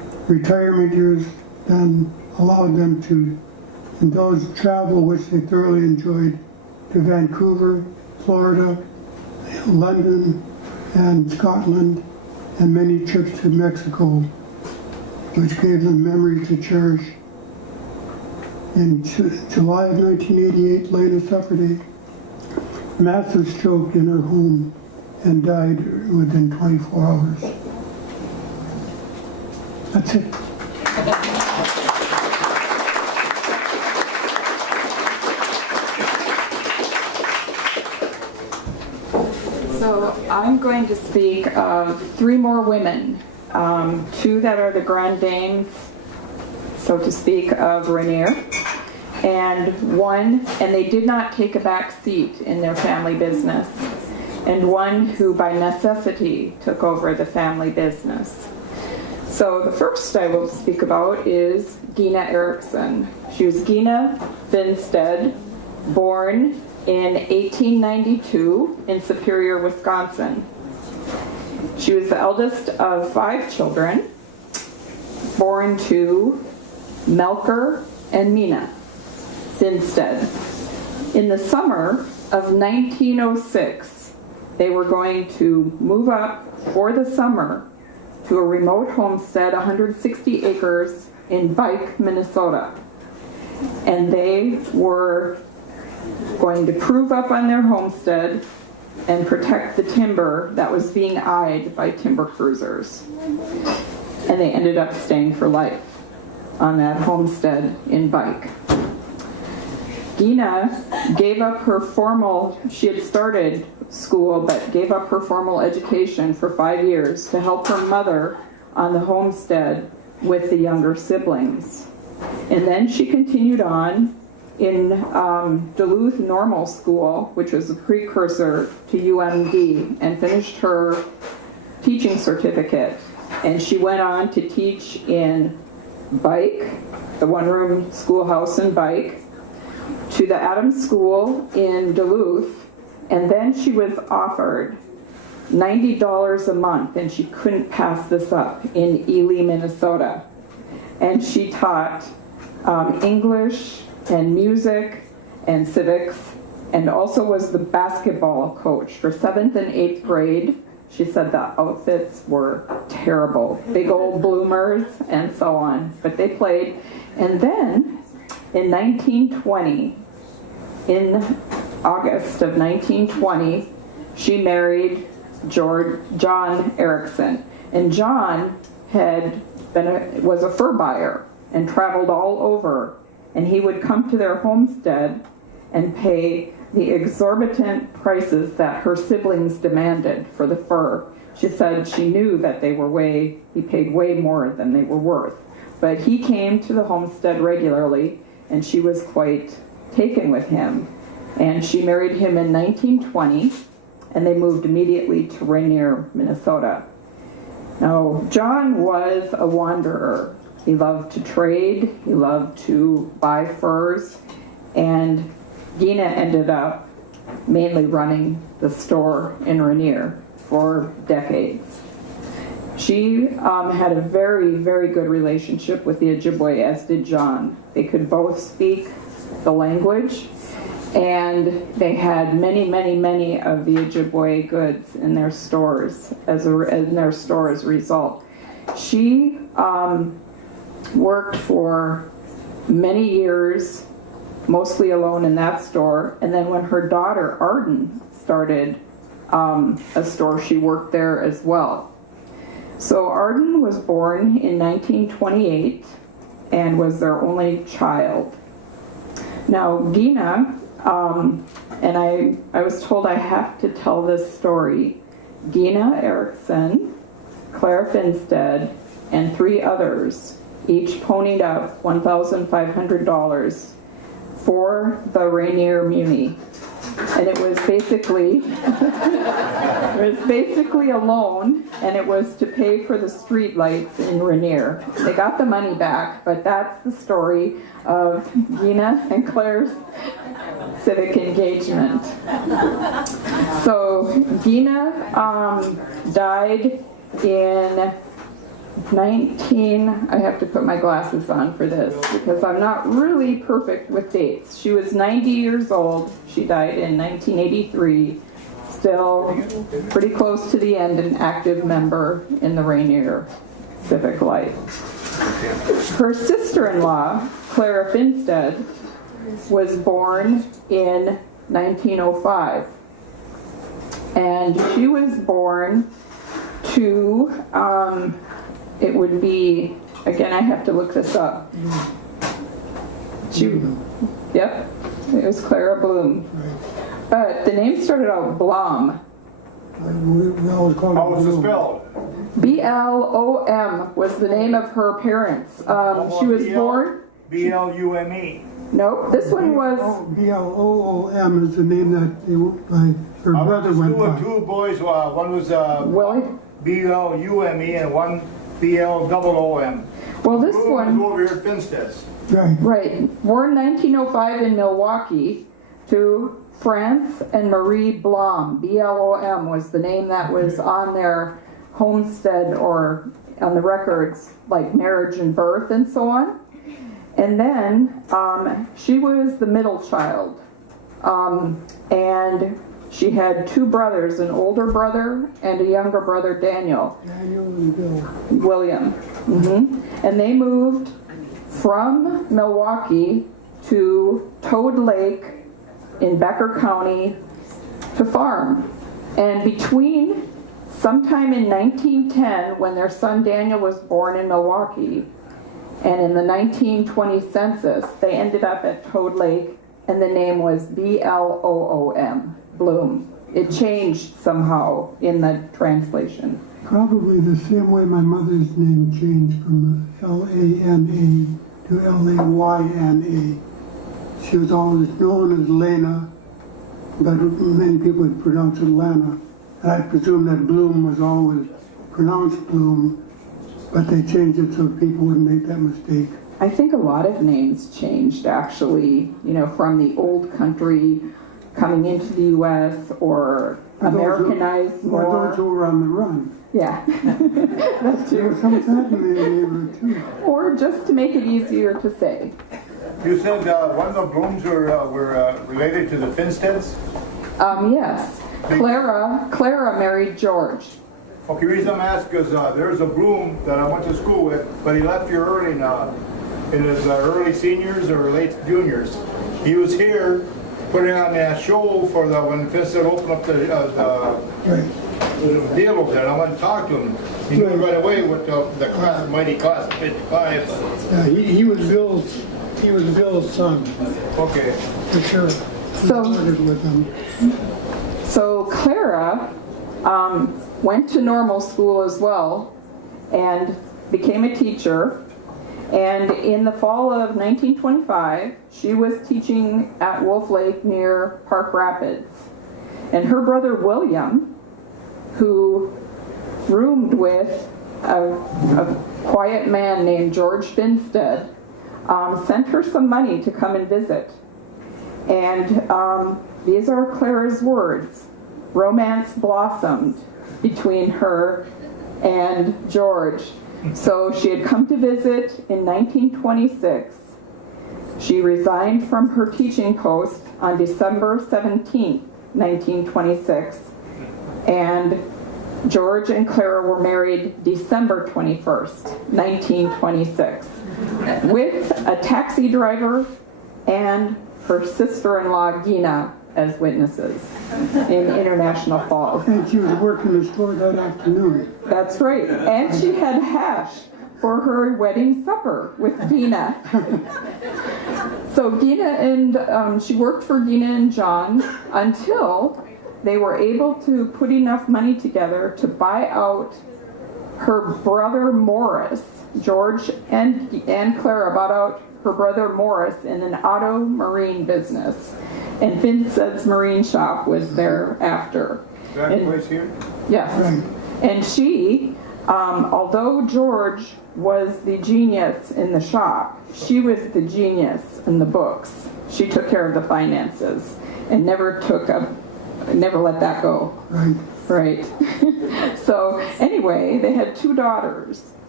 retirement years then allowed them to indulge travel, which they thoroughly enjoyed, to Vancouver, Florida, London, and Scotland, and many trips to Mexico, which gave them memories to cherish. In July of 1988, Lena suffered a massive stroke in her home and died within 24 hours. That's it. So I'm going to speak of three more women, two that are the grand dames, so to speak, of Rainier, and they did not take a back seat in their family business, and one who by necessity took over the family business. So the first I will speak about is Gina Erickson. She was Gina Finstead, born in 1892 in Superior, Wisconsin. She was the eldest of 5 children, born to Melker and Mina Finstead. In the summer of 1906, they were going to move up for the summer to a remote homestead, 160 acres in Bike, Minnesota. And they were going to prove up on their homestead and protect the timber that was being eyed by timber cruisers. And they ended up staying for life on that homestead in Bike. Gina gave up her she had started school, but gave up her formal education for 5 years to help her mother on the homestead with the younger siblings. And then she continued on in Duluth Normal School, which was a precursor to UMD, and finished her teaching certificate. And she went on to teach in Bike, the one-room schoolhouse in Bike, to the Adams School in Duluth, and then she was offered $90 a month, and she couldn't pass this up, in Ely, Minnesota. And she taught English and music and civics, and also was the basketball coach for 7th and 8th grade. She said the outfits were terrible, big old bloomers and so on, but they played. And then in 1920, in August of 1920, she married John Erickson. And John was a fur buyer and traveled all over. And he would come to their homestead and pay the exorbitant prices that her siblings demanded for the fur. She said she knew that he paid way more than they were worth. But he came to the homestead regularly, and she was quite taken with him. And she married him in 1920, and they moved immediately to Rainier, Minnesota. Now, John was a wanderer. He loved to trade, he loved to buy furs, and Gina ended up mainly running the store in Rainier for decades. She had a very, very good relationship with the Ojibwe, as did John. They could both speak the language, and they had many, many, many of the Ojibwe goods in their stores as a result. She worked for many years, mostly alone in that store, and then when her daughter Arden started a store, she worked there as well. So Arden was born in 1928 and was their only child. Now Gina, and I was told I have to tell this story, Gina Erickson, Claire Finstead, and 3 others each ponied up $1,500 for the Rainier Muni. And it was basically a loan, and it was to pay for the street lights in Rainier. They got the money back, but that's the story of Gina and Claire's civic engagement. So Gina died in I have to put my glasses on for this because I'm not really perfect with dates. She was 90 years old. She died in 1983. Still pretty close to the end, an active member in the Rainier civic life. Her sister-in-law, Clara Finstead, was born in 1905. And she was born to, it would be, again, I have to look this up. Yep, it was Clara Bloom. But the name started out Blom. We always call it How was it Bloom. spelled? B-L-O-M was the name of her parents. She was born, B-L-U-M-E. nope, this one was, B-L-O-O-M is the name that her I went brother to went school with by. two boys, one was Willie. B-L-U-M-E and one B-L-O-O-M. Well, this Blue was one, over here at Finstead's. Right. right, born 1905 in Milwaukee to France and Marie Blom. B-L-O-M was the name that was on their homestead or on the records, like marriage and birth and so on. And then she was the middle child. And she had two brothers, an older brother and a younger brother, Daniel. Daniel and Bill. William. And they moved from Milwaukee to Toad Lake in Becker County to farm. And between sometime in 1910, when their son Daniel was born in Milwaukee, and in the 1920 census, they ended up at Toad Lake, and the name was B-L-O-O-M, Bloom. It changed somehow in the translation. Probably the same way my mother's name changed from L-A-N-A to L-A-Y-N-A. She was always known as Lena, but many people would pronounce it Lana. And I presume that Bloom was always pronounced Bloom, but they changed it so people wouldn't make that mistake. I think a lot of names changed actually, from the old country coming into the U.S. or Americanized Or more. those who were on the run. Yeah, that's There true. was some of that in the neighborhood too. Or just to make it easier to say. You said one of the Blooms were related to the Finsteads? Yes, Clara married George. Okay, the reason I'm asking is there's a Bloom that I went to school with, but he left here early in his early seniors or late juniors. He was here putting on a show for when Finstead opened up the deal over there, and I went and talked to him. He knew right away what the class, mighty class of 55. Yeah, he was Bill's son, Okay. for sure. So- He started with him. So Clara went to normal school as well and became a teacher. And in the fall of 1925, she was teaching at Wolf Lake near Park Rapids. And her brother William, who roomed with a quiet man named George Finstead, sent her some money to come and visit. And these are Clara's words. Romance blossomed between her and George. So she had come to visit in 1926. She resigned from her teaching post on December 17th, 1926. And George and Clara were married December 21st, 1926, with a taxi driver and her sister-in-law Gina as witnesses in International Falls. And she was working the store that afternoon. That's right. And she had hash for her wedding supper with Gina. So Gina and she worked for Gina and John until they were able to put enough money together to buy out her brother Morris. George and Clara bought out her brother Morris in an auto marine business. And Finstead's Marine Shop was there after. That And- place here? Yes. Right. And she, although George was the genius in the shop, she was the genius in the books. She took care of the finances and never let that go. Right. Right. So anyway, they had two daughters.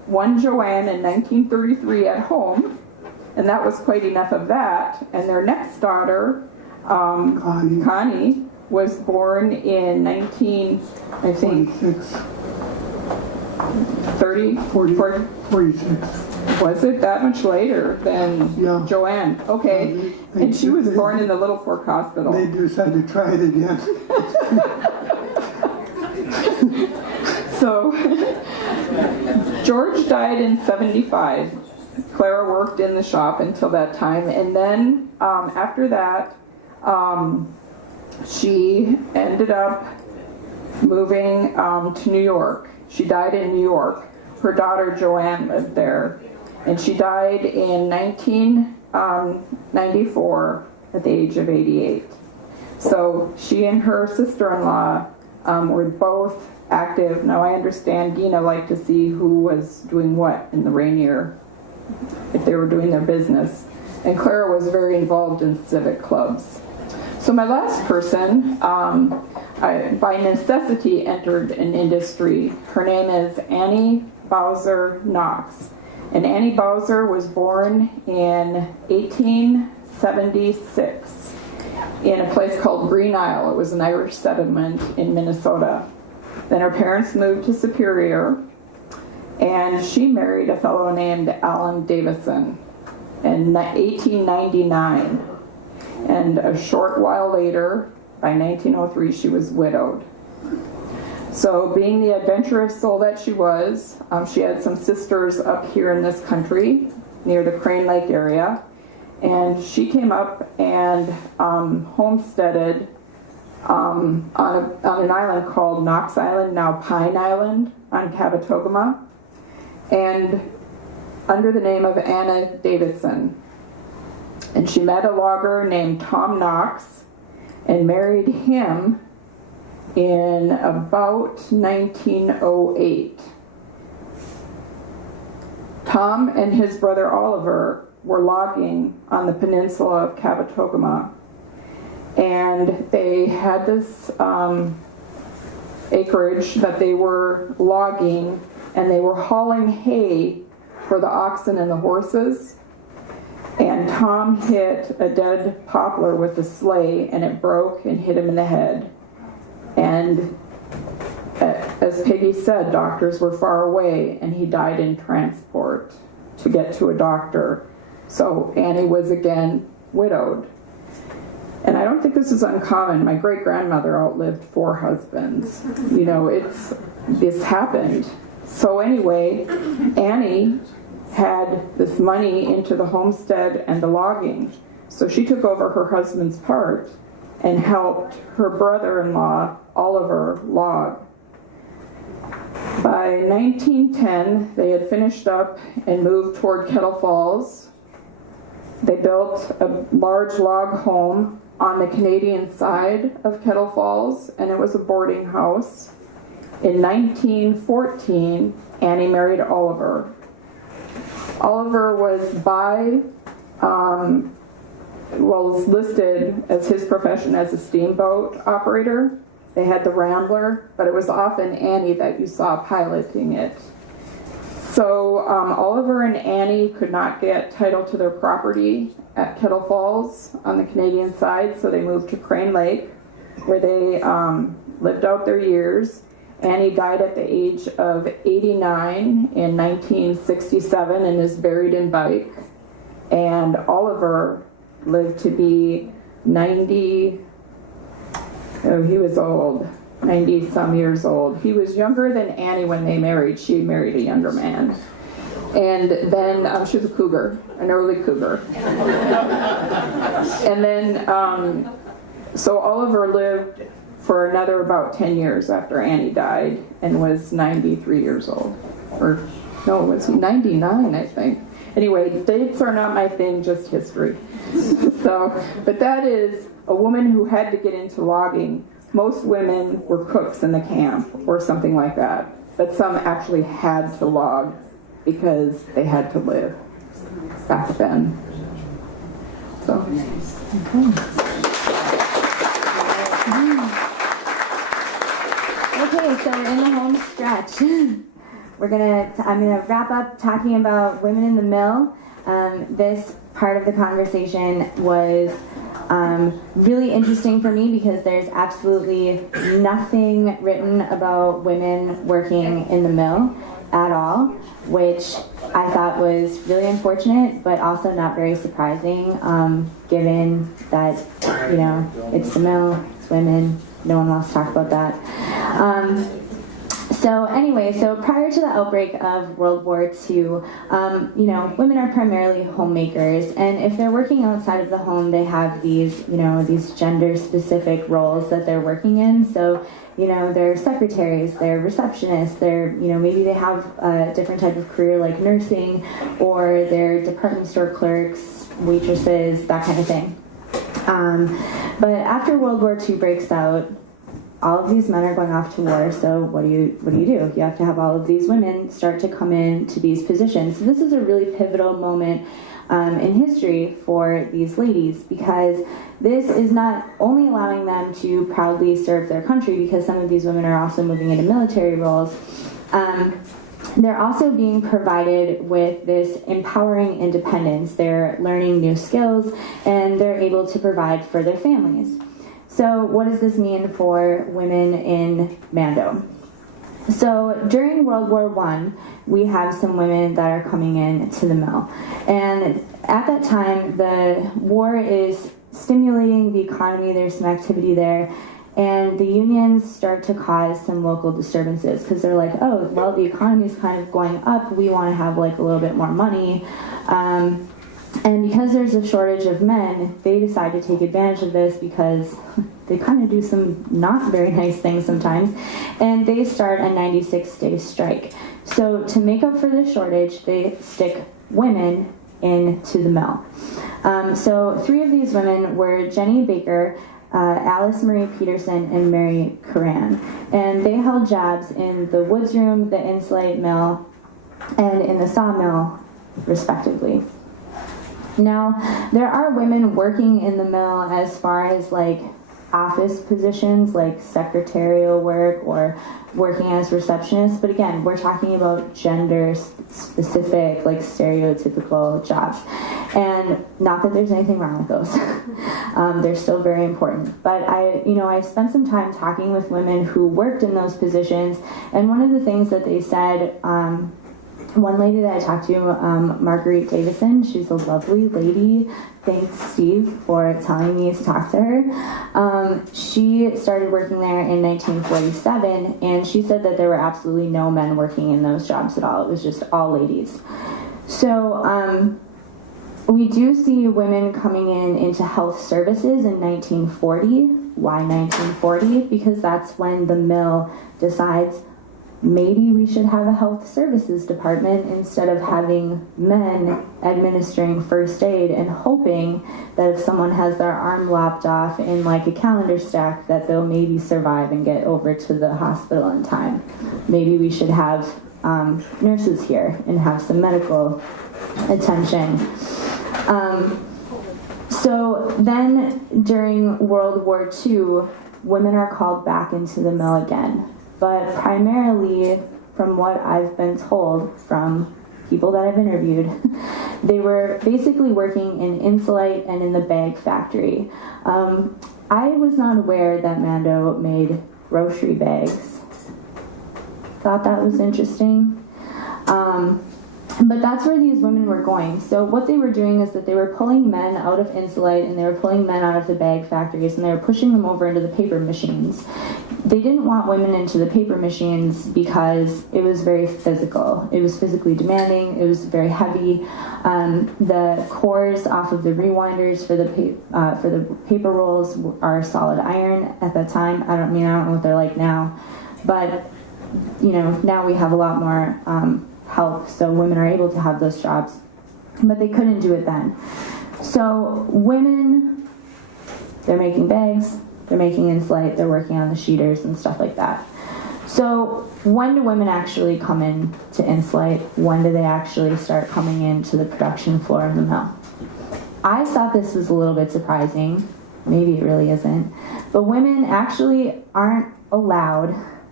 one Joanne in 1933 at home, and that was quite enough of that. And their next daughter, Connie, was born in 46. 46. Was it that much later than Yeah. Joanne? Okay. And she was born in the Little Fork Hospital. They decided to try it again. So George died in 75. Clara worked in the shop until that time. And then after that, she ended up moving to New York. She died in New York. Her daughter Joanne lived there. And she died in 1994 at the age of 88. So she and her sister-in-law were both active. Now I understand Gina liked to see who was doing what in the Rainier, if they were doing their business. And Clara was very involved in civic clubs. So my last person, by necessity, entered an industry. Her name is Annie Bowser Knox. And Annie Bowser was born in 1876 in a place called Green Isle. It was an Irish settlement in Minnesota. Then her parents moved to Superior, and she married a fellow named Alan Davison in 1899. And a short while later, by 1903, she was widowed. So being the adventurous soul that she was, she had some sisters up here in this country near the Crane Lake area. And she came up and homesteaded on an island called Knox Island, now Pine Island, on Cabotogama, and under the name of Anna Davidson. And she met a logger named Tom Knox and married him in about 1908. Tom and his brother Oliver were logging on the peninsula of Cabotogama, and they had this acreage that they were logging, and they were hauling hay for the oxen and the horses. And Tom hit a dead poplar with a sleigh, and it broke and hit him in the head. And as Peggy said, doctors were far away, and he died in transport to get to a doctor. So Annie was again widowed. And I don't think this is uncommon. My great-grandmother outlived 4 husbands. You know, this happened. So anyway, Annie had this money into the homestead and the logging. So she took over her husband's part and helped her brother-in-law, Oliver, log. By 1910, they had finished up and moved toward Kettle Falls. They built a large log home on the Canadian side of Kettle Falls, and it was a boarding house. In 1914, Annie married Oliver. Oliver was was listed as his profession as a steamboat operator. They had the Rambler, but it was often Annie that you saw piloting it. So Oliver and Annie could not get title to their property at Kettle Falls on the Canadian side, so they moved to Crane Lake, where they lived out their years. Annie died at the age of 89 in 1967 and is buried in Bike. And Oliver lived to be 90, he was old, 90 some years old. He was younger than Annie when they married. She married a younger man. And then she was a cougar, an early cougar. And then, so Oliver lived for another about 10 years after Annie died and was 93 years old. Or, no, was he 99, I think. Anyway, dates are not my thing, just history. So, but that is a woman who had to get into logging. Most women were cooks in the camp or something like that, but some actually had to log because they had to live back then. So, Okay, so we're in the home stretch. I'm gonna wrap up talking about women in the mill. This part of the conversation was really interesting for me because there's absolutely nothing written about women working in the mill at all, which I thought was really unfortunate, but also not very surprising, given that, it's the mill, it's women, no one wants to talk about that. So prior to the outbreak of World War II, women are primarily homemakers, and if they're working outside of the home, they have these gender-specific roles that they're working in. So, they're secretaries, they're receptionists, maybe they have a different type of career like nursing, or they're department store clerks, waitresses, that kind of thing. But after World War II breaks out, all of these men are going off to war, so what do you do? You have to have all of these women start to come into these positions. So this is a really pivotal moment in history for these ladies, because this is not only allowing them to proudly serve their country, because some of these women are also moving into military roles. They're also being provided with this empowering independence. They're learning new skills, and they're able to provide for their families. So what does this mean for women in Mando? So during World War I, we have some women that are coming in to the mill. And at that time, the war is stimulating the economy. There's some activity there. And the unions start to cause some local disturbances because they're like, oh, well, the economy's kind of going up. We want to have like a little bit more money. And because there's a shortage of men, they decide to take advantage of this because they kind of do some not very nice things sometimes. And they start a 96-day strike. So to make up for this shortage, they stick women into the mill. So 3 of these women were Jenny Baker, Alice Marie Peterson, and Mary Curran. And they held jobs in the woods room, the insulate mill, and in the sawmill, respectively. Now, there are women working in the mill as far as like office positions, like secretarial work or working as receptionists, but again, we're talking about gender-specific, like stereotypical jobs. And not that there's anything wrong with those. They're still very important. But I spent some time talking with women who worked in those positions, and one of the things that they said, one lady that I talked to, Marguerite Davison, she's a lovely lady. Thanks, Steve, for telling me to talk to her. She started working there in 1947, and she said that there were absolutely no men working in those jobs at all. It was just all ladies. So we do see women coming into health services in 1940. Why 1940? Because that's when the mill decides maybe we should have a health services department instead of having men administering first aid and hoping that if someone has their arm lopped off in like a calendar stack that they'll maybe survive and get over to the hospital in time. Maybe we should have nurses here and have some medical attention. So then during World War II, women are called back into the mill again. But primarily, from what I've been told from people that I've interviewed, they were basically working in insulate and in the bag factory. I was not aware that Mando made grocery bags. Thought that was interesting. But that's where these women were going. So what they were doing is that they were pulling men out of insulate and they were pulling men out of the bag factories and they were pushing them over into the paper machines. They didn't want women into the paper machines because it was very physical. It was physically demanding. It was very heavy. The cores off of the rewinders for the paper rolls are solid iron at that time. I don't know what they're like now, but now we have a lot more help, so women are able to have those jobs, but they couldn't do it then. So women, they're making bags, they're making insulate, they're working on the sheeters and stuff like that. So when do women actually come in to insulate? When do they actually start coming into the production floor of the mill? I thought this was a little bit surprising. Maybe it really isn't. But women actually aren't allowed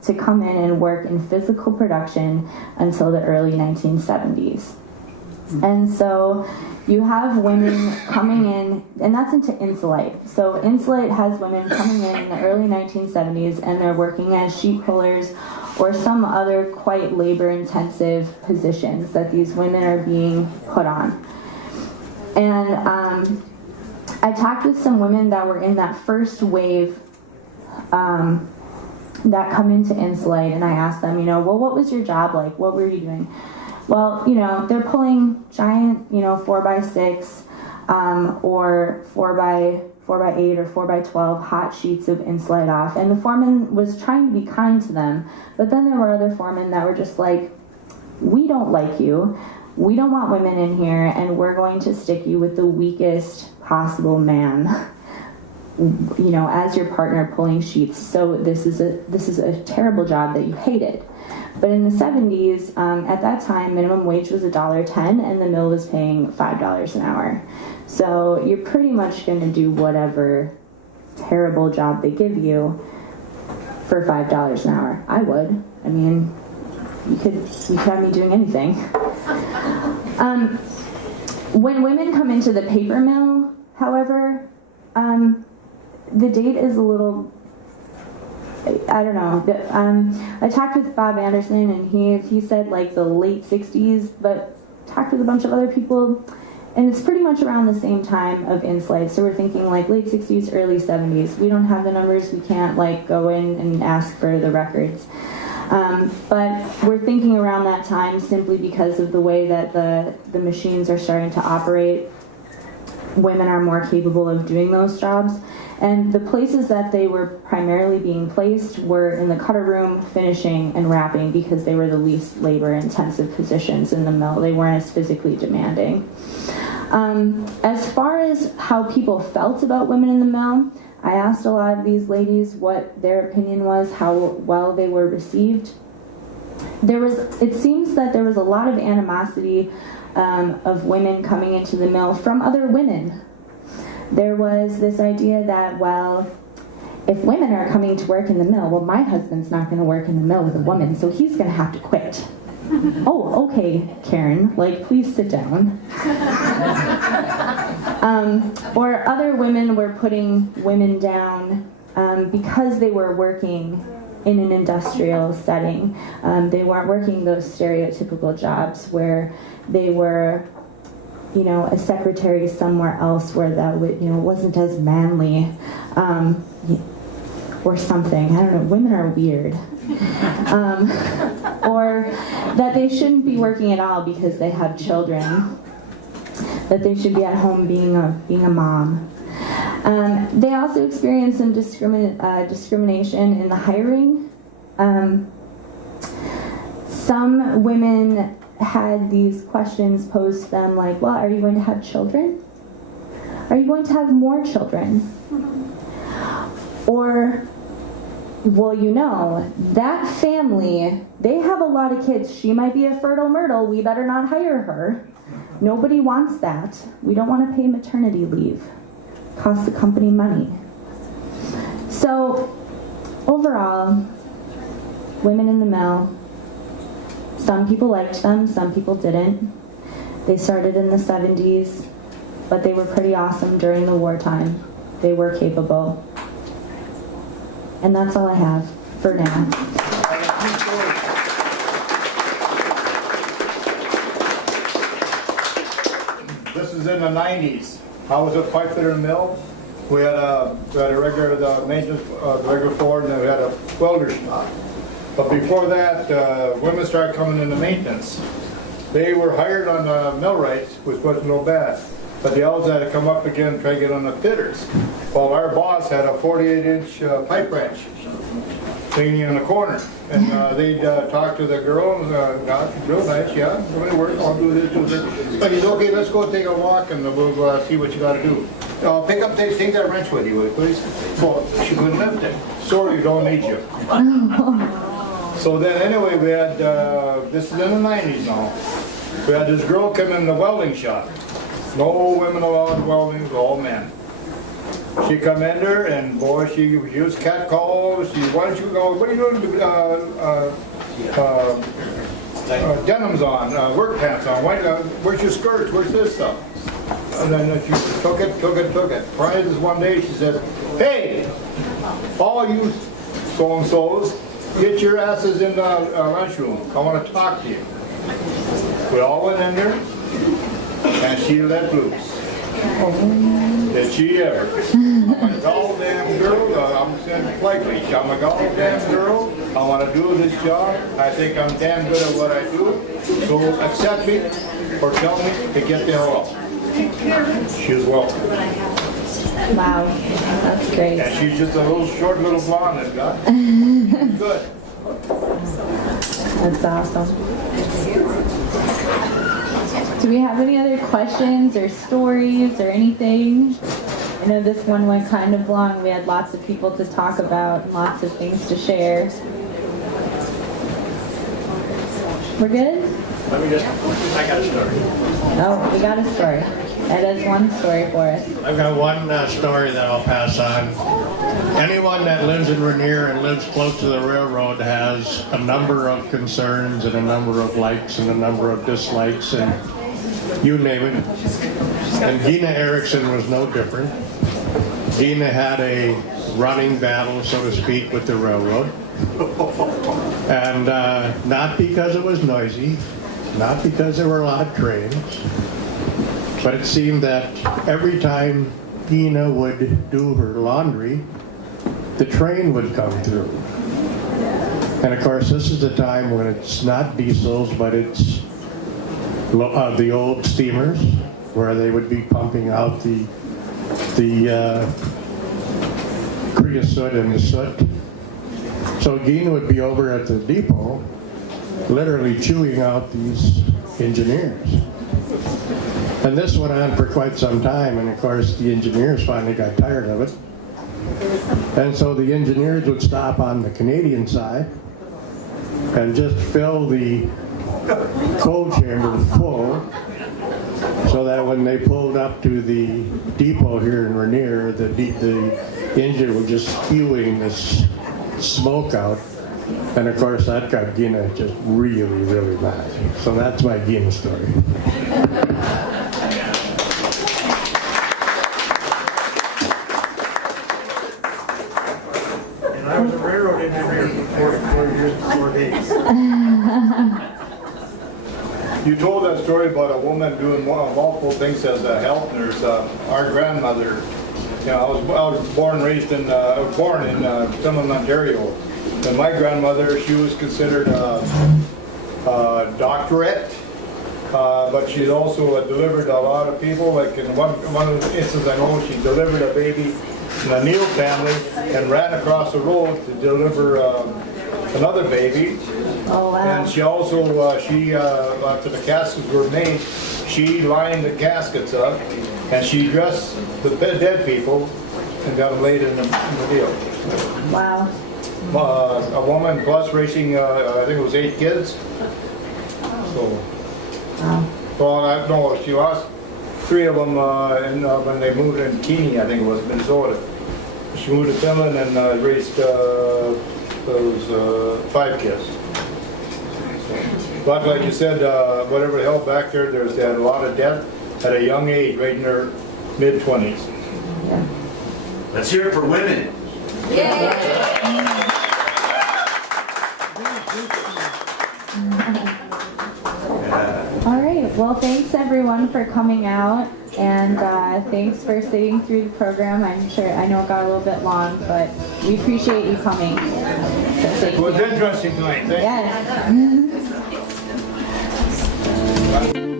to come in and work in physical production until the early 1970s. And so you have women coming in, and that's into Insulite. So Insulite has women coming in the early 1970s, and they're working as sheet pullers or some other quite labor-intensive positions that these women are being put on. And I talked with some women that were in that first wave that come into Insulite, and I asked them, you know, well, what was your job like? What were you doing? Well, you know, they're pulling giant, you know, 4x6 or 4x8 or 4x12 hot sheets of Insulite off. And the foreman was trying to be kind to them. But then there were other foremen that were just like, we don't like you. We don't want women in here, and we're going to stick you with the weakest possible man, you know, as your partner pulling sheets. So this is a terrible job that you hated. But in the 70s, at that time, minimum wage was $1.10, and the mill was paying $5 an hour. So you're pretty much going to do whatever terrible job they give you for $5 an hour. I would. I mean, you could have me doing anything. When women come into the paper mill, however, the date is a little, I don't know. I talked with Bob Anderson, and he said like the late 60s, but talked with a bunch of other people, and it's pretty much around the same time of Insulite. So we're thinking like late 60s, early 70s. We don't have the numbers. We can't like go in and ask for the records. But we're thinking around that time simply because of the way that the machines are starting to operate. Women are more capable of doing those jobs. And the places that they were primarily being placed were in the cutter room, finishing, and wrapping, because they were the least labor-intensive positions in the mill. They weren't as physically demanding. As far as how people felt about women in the mill, I asked a lot of these ladies what their opinion was, how well they were received. It seems that there was a lot of animosity of women coming into the mill from other women. There was this idea that, well, if women are coming to work in the mill, well, my husband's not going to work in the mill with a woman, so he's going to have to quit. Oh, okay, Karen, like, please sit down. Or other women were putting women down because they were working in an industrial setting. They weren't working those stereotypical jobs where they were, you know, a secretary somewhere else where that would, you know, wasn't as manly, or something. I don't know. Women are weird. Or that they shouldn't be working at all because they have children. That they should be at home being a mom. They also experienced some discrimination in the hiring. Some women had these questions posed to them like, well, are you going to have children? Are you going to have more children? Or, well, you know, that family, they have a lot of kids. She might be a fertile myrtle. We better not hire her. Nobody wants that. We don't want to pay maternity leave. It costs the company money. So, overall, women in the mill, some people liked them, some people didn't. They started in the 70s, but they were pretty awesome during the wartime. They were capable. And that's all I have for now. This is in the 90s. I was a pipe fitter in the mill. We had a regular maintenance, regular floor, and then we had a welder shop. But before that, women started coming into maintenance. They were hired on the millwrights, which wasn't no bad. But they also had to come up again and try to get on the fitters. Well, our boss had a 48-inch pipe wrench hanging in the corner. And they'd talk to the girl, and she's real nice, yeah, come to work, I'll do this, do this. But he's okay, let's go take a walk and we'll see what you gotta do. Take that wrench with you, please. Well, she couldn't lift it. Sorry, don't need you. So then anyway, we had, this is in the 90s now, we had this girl come in the welding shop. No women allowed welding, it was all men. She come in there and boy, she used cat calls. Why don't you go? What are you doing? Denims on, work pants on. Where's your skirts? Where's this stuff? And then she took it. Friday this one day, she said, "Hey, all you so-and-sos, get your asses in the lunchroom. I want to talk to you." We all went in there, and she let loose. Did she ever? I'm a goddamn girl. I'm saying politely, I'm a goddamn girl. I want to do this job. I think I'm damn good at what I do. So accept me or tell me to get the hell out. She was welcome. Wow, that's great. And she's just a little short little blonde and got good. That's awesome. Do we have any other questions or stories or anything? I know this one went kind of long. We had lots of people to talk about and lots of things to share. We're good? I got a story. Oh, we got a story. Ed has one story for us. I've got one story that I'll pass on. Anyone that lives in Rainier and lives close to the railroad has a number of concerns and a number of likes and a number of dislikes and you name it. And Gina Erickson was no different. Gina had a running battle, so to speak, with the railroad. And not because it was noisy, not because there were a lot of trains, but it seemed that every time Gina would do her laundry, the train would come through. And of course, this is the time when it's not diesels, but it's the old steamers, where they would be pumping out the creosote and the soot. So Gina would be over at the depot, literally chewing out these engineers. And this went on for quite some time, and of course the engineers finally got tired of it. And so the engineers would stop on the Canadian side and just fill the coal chamber full, so that when they pulled up to the depot here in Rainier, the engine was just spewing this smoke out. And of course that got Gina just really, really mad. So that's my Gina story. And I was a railroad engineer for 44 years before these. You told that story about a woman doing multiple things as a health nurse. Our grandmother, you know, I was born and raised in Finland, Ontario. And my grandmother, she was considered a doctorate, but she also delivered a lot of people. Like in one instance, I know she delivered a baby in a Neal family and ran across the road to deliver another baby. Oh, wow. And she also, after the caskets were made, she lined the caskets up and she dressed the dead people and got them laid in the deal. Wow. A woman plus raising, I think it was 8 kids. So, Wow. no, she lost 3 of them when they moved in Keene, I think it was, Minnesota. She moved to Finland and raised those 5 kids. But like you said, whatever held back there, they had a lot of death at a young age, right in their mid-20s. Let's hear it for women. All right. Well, thanks everyone for coming out, and thanks for sitting through the program. I know it got a little bit long, but we appreciate you coming. So thank It was you. interesting tonight. Thank you. Yes.